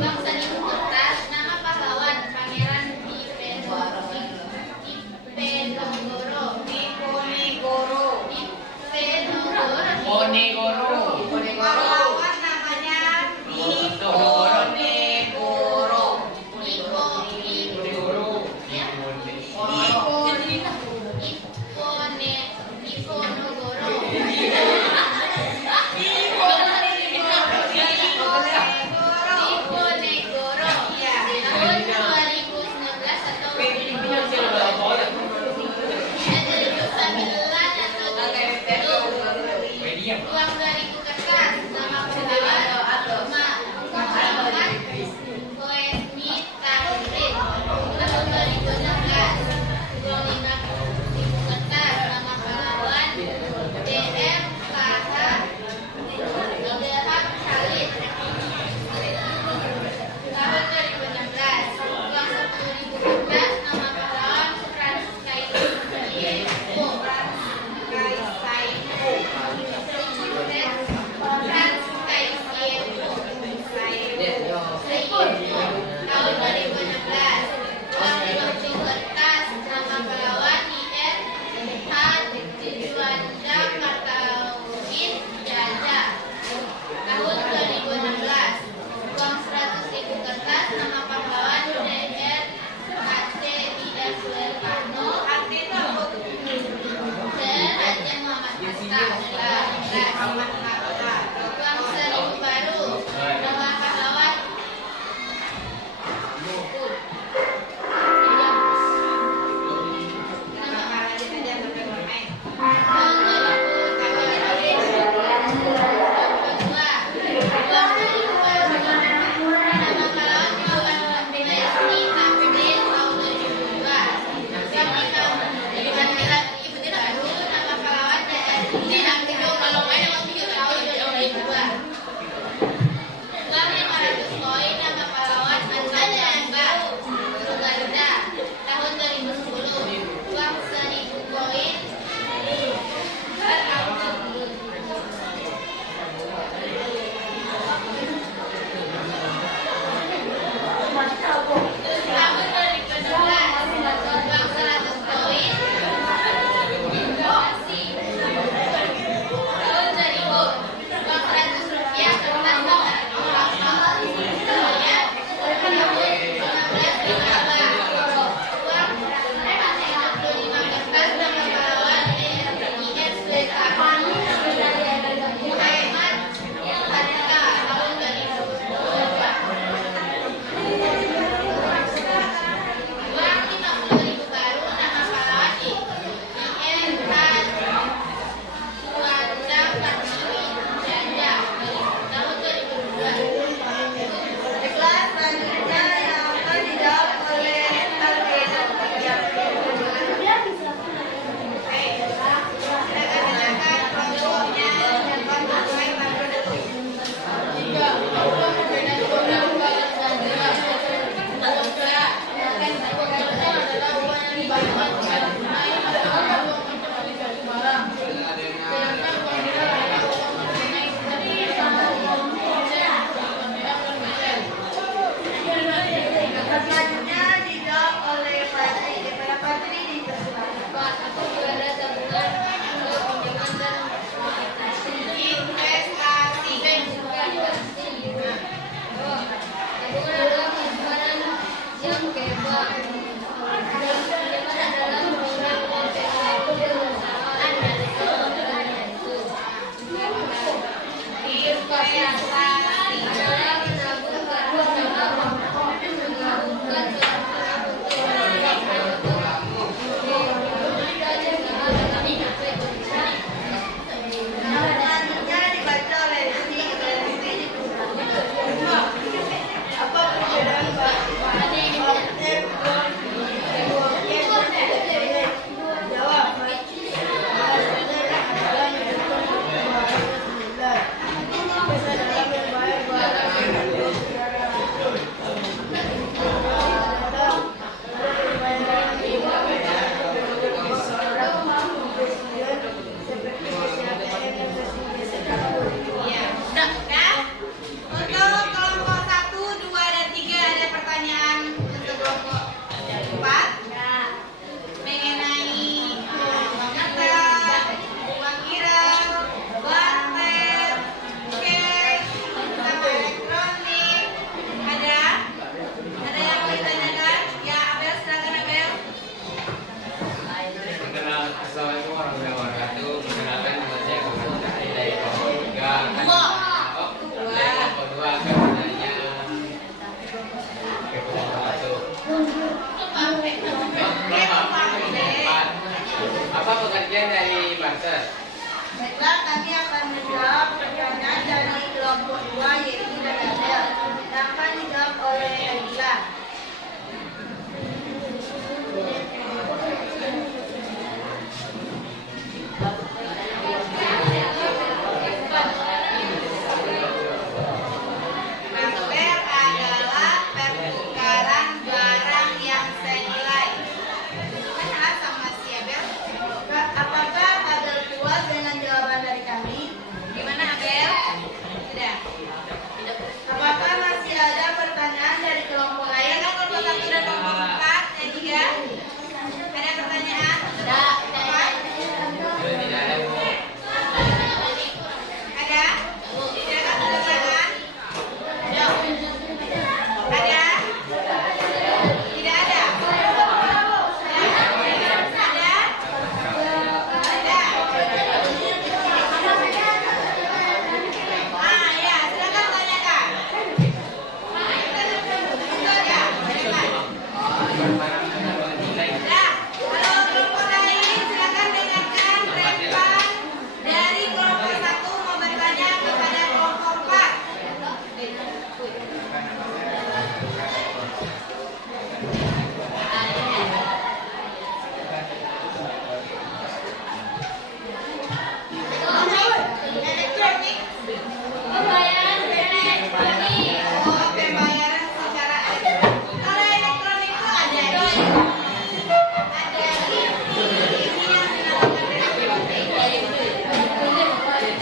Uang seribu kertas nama pahlawan Pangeran Diponegoro. Ponegoro. Pahlawan namanya Diponegoro. Uang 2000 kertas nama pahlawan Muhammad Koemi Tahrir tahun 2016. Uang 5000 kertas nama pahlawan DM KH Ilham Khalid tahun 2016. Uang 10.000 kertas nama pahlawan Frans Kaisaipo. Tahun 2016. Uang 50 kertas nama pahlawan IR Juanda Martauin Jaja tahun 2016. Uang 100.000 kertas nama pahlawan DR ACIS Soekarno dan Aceh Muhammad Hatta. Uang 1000 baru nama pahlawan Jawab. kami akan menjawab pertanyaan dari kelompok 2 yaitu dari Adel. Dan akan dijawab oleh Adila. Transfer adalah pertukaran barang yang senilai. Mana sama si Abel? Apakah Adel puas dengan jawaban dari kami? Gimana Abel? Sudah. Apakah masih ada pertanyaan dari kelompok Ayo lain? kan kelompok 1 dan kelompok 4 dan 3. Ada pertanyaan? Tidak. Apa? Tidak ada, Bu. Ada? Silakan tanda tangan. Ada? Tidak ada? Ada? Ah, ya, silakan tanyakan. Betul ya? Tanyakan. Nah, kalau kelompok lain silakan dengarkan Revan dari kelompok 1 mau bertanya kepada kelompok 4. Elektronik. Pembayaran elektronik. Oh, pembayaran secara elektronik. Kalau elektronik itu ada ini yang dinamakan elektronik.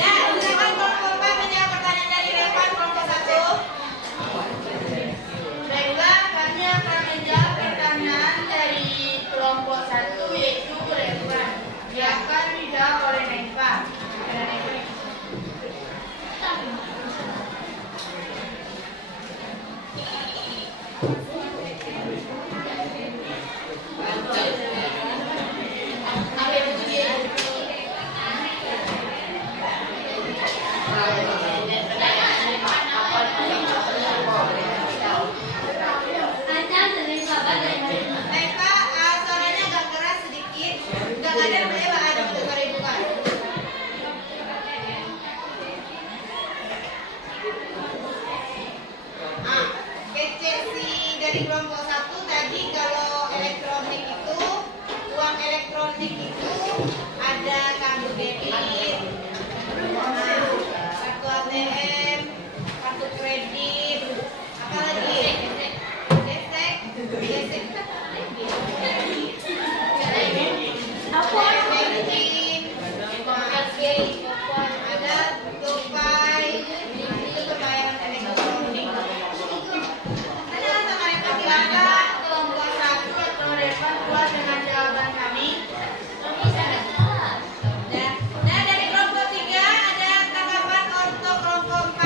Nah, silakan kelompok 4 menjawab pertanyaan dari Revan kelompok 1. Baiklah, kami akan menjawab pertanyaan dari kelompok 1 yaitu Revan. Yang akan dijawab oleh Neva. Neva, suaranya agak keras sedikit. Udah nggak ada namanya Pak Adam untuk suara ibu kan? KCC dari kelompok 1 tadi kalau elektronik itu uang elektronik itu ada kartu debit, kartu ATM, kartu kredit, apa lagi? Gesek, gesek. Ada banking, ada GoPay, itu pembayaran elektronik. Ada sama Revan silakan kelompok 1 atau Revan puas dengan jawaban kami. Nah, dari kelompok 3 ada tanggapan untuk kelompok 4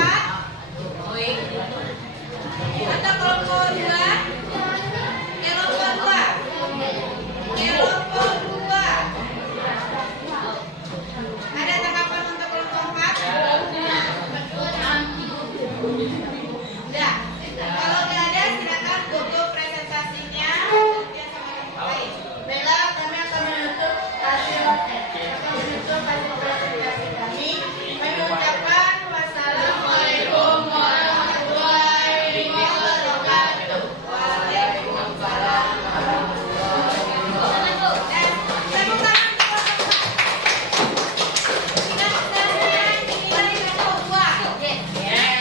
atau kelompok 2? Kelompok 2. Kelompok 2. Ada tanggapan untuk kelompok 4? Enggak. Kalau nggak ada, silakan tutup presentasinya. Kemudian sama lain. Baiklah, kami akan menutup hasil presentasi kami. Kami mengucapkan wassalamualaikum warahmatullahi wabarakatuh. Waalaikumsalam warahmatullahi wabarakatuh. Tepuk tangan untuk kelompok 4. Kita dari kelompok 2.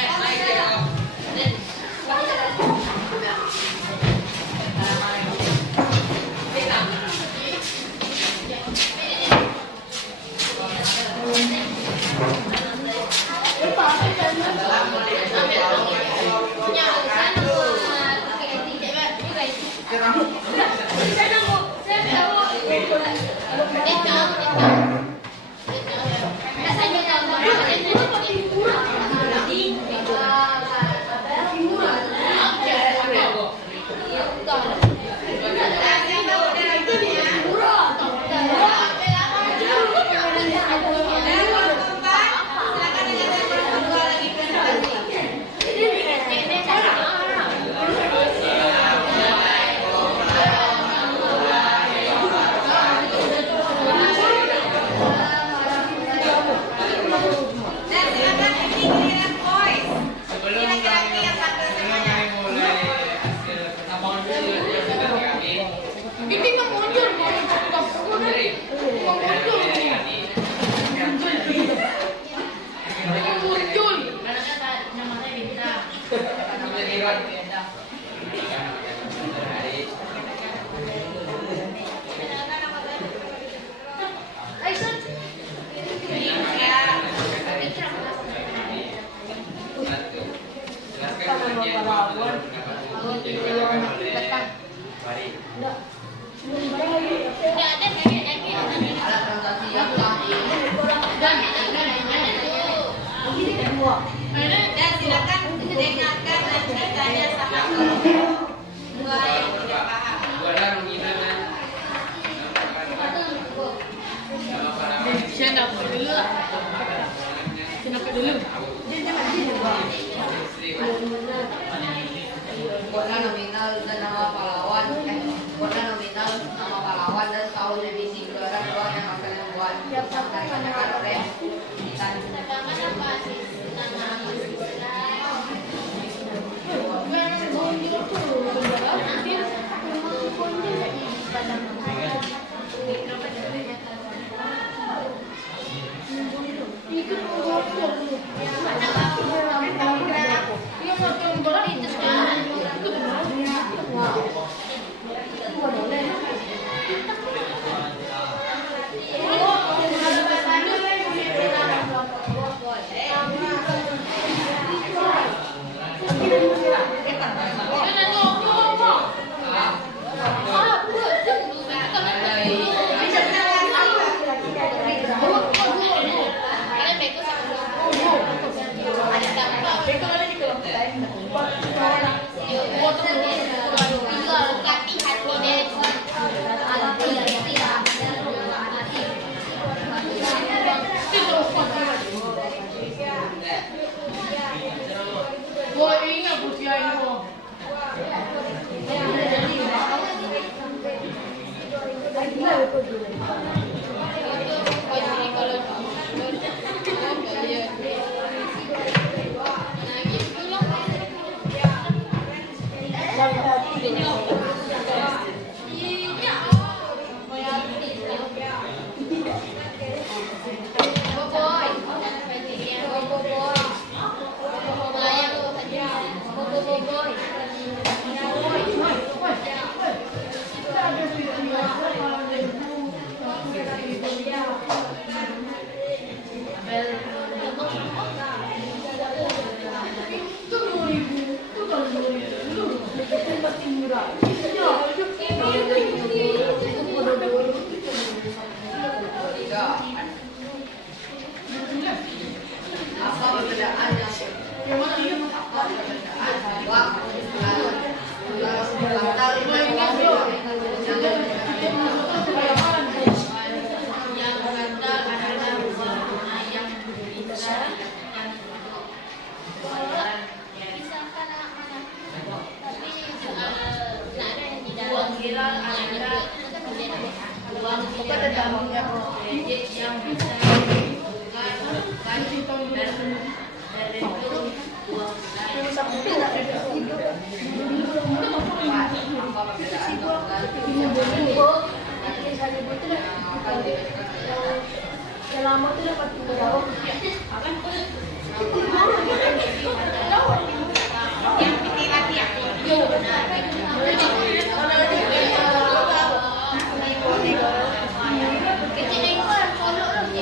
pahlawan. Kalau kita yang tekan. Enggak. Tidak ada transaksi yang tadi. Dan Dan silakan dengarkan dan bertanya sama dua yang tidak paham. Siapa dulu? Siapa dulu? Warna nominal dan nama pahlawan, warna nominal nama pahlawan dan tahun edisi gelaran doang yang akan membuat rekan-rekan oleh sedangkan apa sih nama Gua ingat usia itu. apa perbedaannya? Apa perbedaan waktu batal yang batal adalah warna yang berbeda. Misalkan anak mana? Tapi nggak ada yang tidak. Uang viral adalah uang kredit yang bisa dibutuhkan dari itu uang Selama itu dapat jawab. Yang pilih lagi ya. kecil itu kan pondok loh.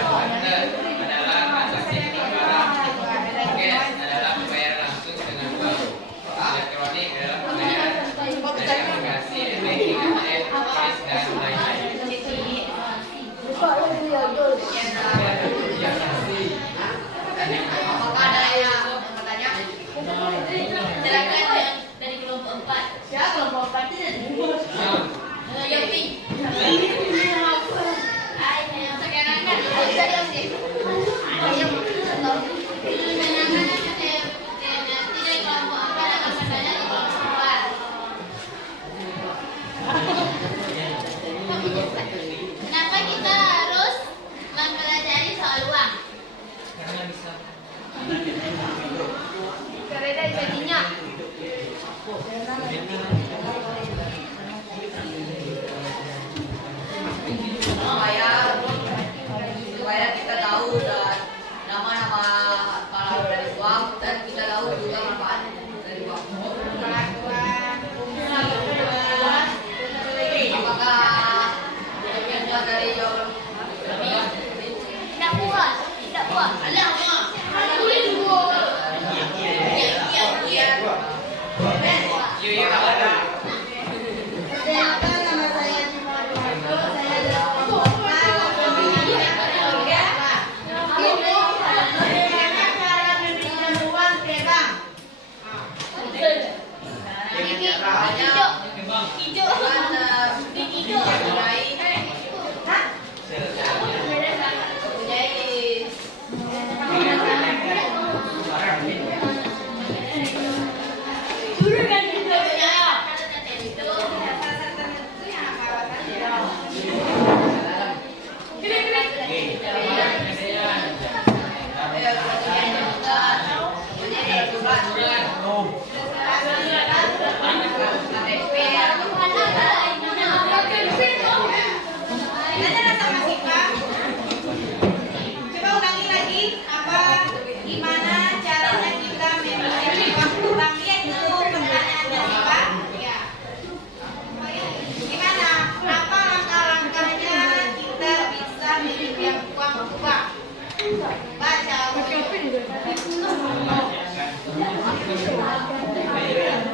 Apa Yuk, apa ada? Perkenalkan, nama saya Cima Rumanto. Saya adalah kelompok ini bagaimana cara memberikan uang ke bank. Gimana rasa Mas Ipa? Coba ulangi lagi gimana caranya kita meminjam uang ke bank? Ya itu pertanyaannya Ipa. Ya. Gimana? Apa langkah-langkahnya kita bisa meminjam uang ke bank? Baca.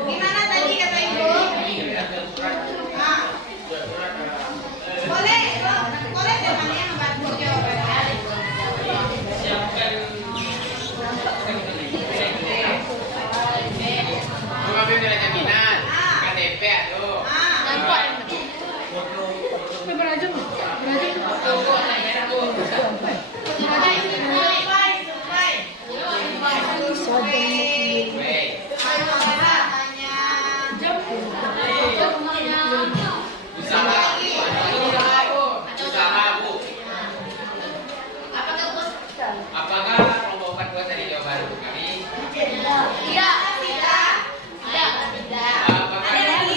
Gimana tadi kata Ibu? Ah. Boleh temannya membantu jawabannya. Mengambil nilai jaminan. KTP tuh. Usaha, Bu. Apakah kelompok 4 buat dari Jawa Baru kami? Apakah saya ini?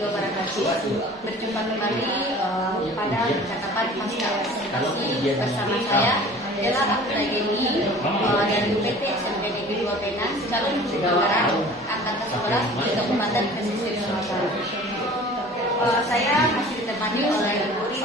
wabarakatuh. Berjumpa kembali pada percakapan pasca presentasi bersama saya Dela Akhirageni dari UPT SMP Negeri 2 Penang, calon juara angkatan 11 di Kabupaten Pesisir Selatan. Saya masih ditemani oleh Ibu Riri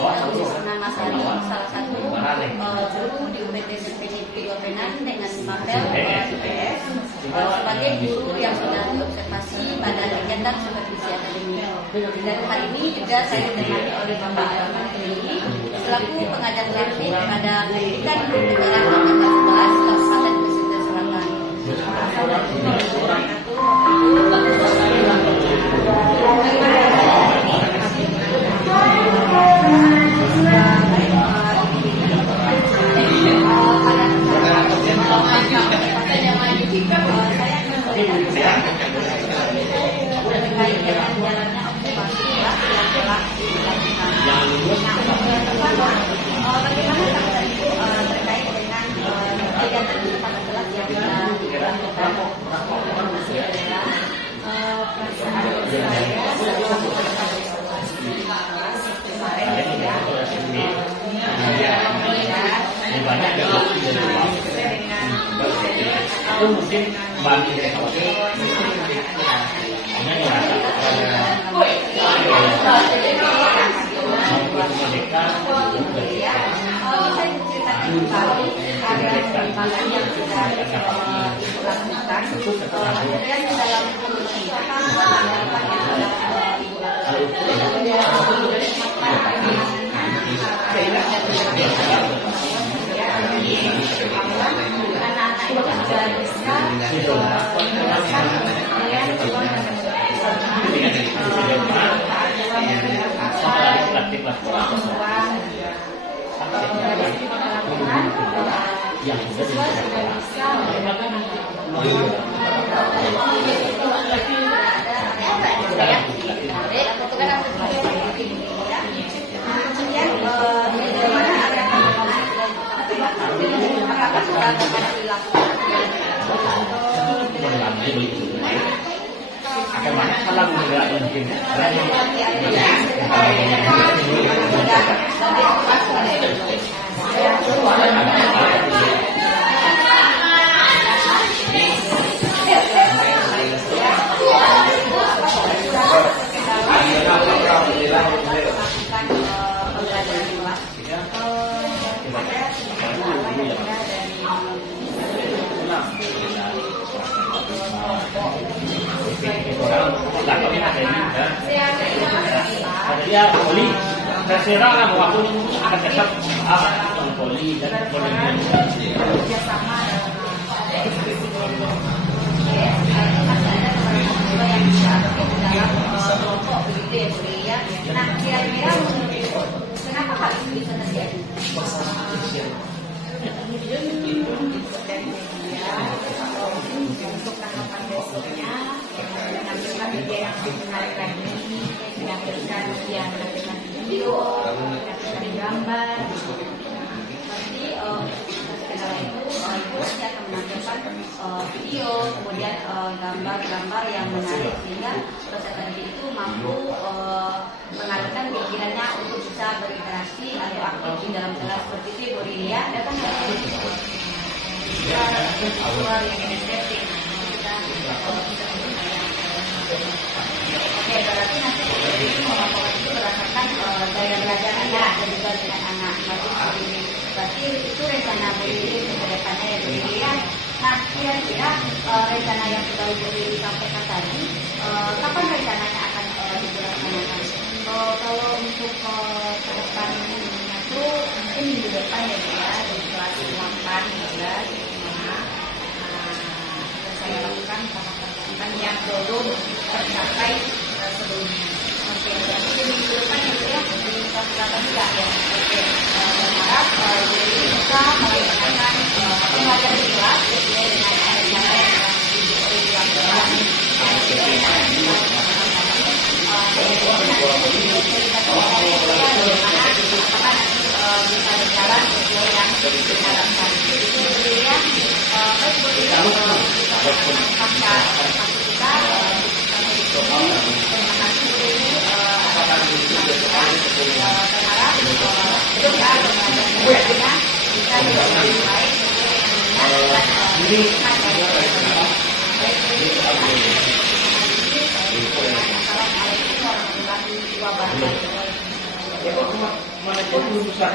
Masari, salah satu guru di UPT SMP Negeri 2 Penang dengan mapel IPS sebagai guru yang sudah diobservasi pada kegiatan supervisi akademik. Dan hari ini juga saya ditemani oleh Bapak Arman Tri selaku pengajar teknik pada pendidikan guru negara angkatan 11 Kabupaten Pesisir Selatan. Itu mungkin bagi yang akan banyak salah juga mungkin. Ya, poli, terserah lah waktu akan tetap poli dan kerjasama yang bisa dalam kelompok begitu ya. Nah, kira-kira kenapa hal itu bisa terjadi? Untuk tahapan besoknya menampilkan media yang lebih menarik lagi, menampilkan yang menampilkan video, menampilkan gambar. Seperti segala itu saya akan menampilkan video, kemudian gambar-gambar yang menarik sehingga peserta didik itu mampu mengalihkan pikirannya untuk bisa berinteraksi atau aktif di dalam kelas seperti itu. Bu Riri ya, datang luar yang setting. Oke, berarti nanti ini melakukan itu berdasarkan gaya belajarnya dan juga dengan anak. Berarti itu rencana Bu Riri ke depannya ya Bu Riri ya. Nah, kira-kira rencana yang sudah Bu Riri sampaikan tadi, kapan rencananya akan dilaksanakan? Kalau untuk ke depan itu mungkin minggu depan ya Bu ya, di kelas 8 ya di mana saya lakukan tahapan yang belum tercapai sebelumnya. Oke, berarti di minggu depan ya Bu ya, di kelas 8 juga ya. Oke, berharap jadi bisa melaksanakan pembelajaran di kelas sesuai dengan rencana yang dilakukan. Bisa berjalan sesuai yang diharapkan. Kemudian, baik Bu Riri, pasca kita sampai di sini. Terima kasih Bu Riri. Assalamualaikum warahmatullahi wabarakatuh. Ya kok cuma belum bisa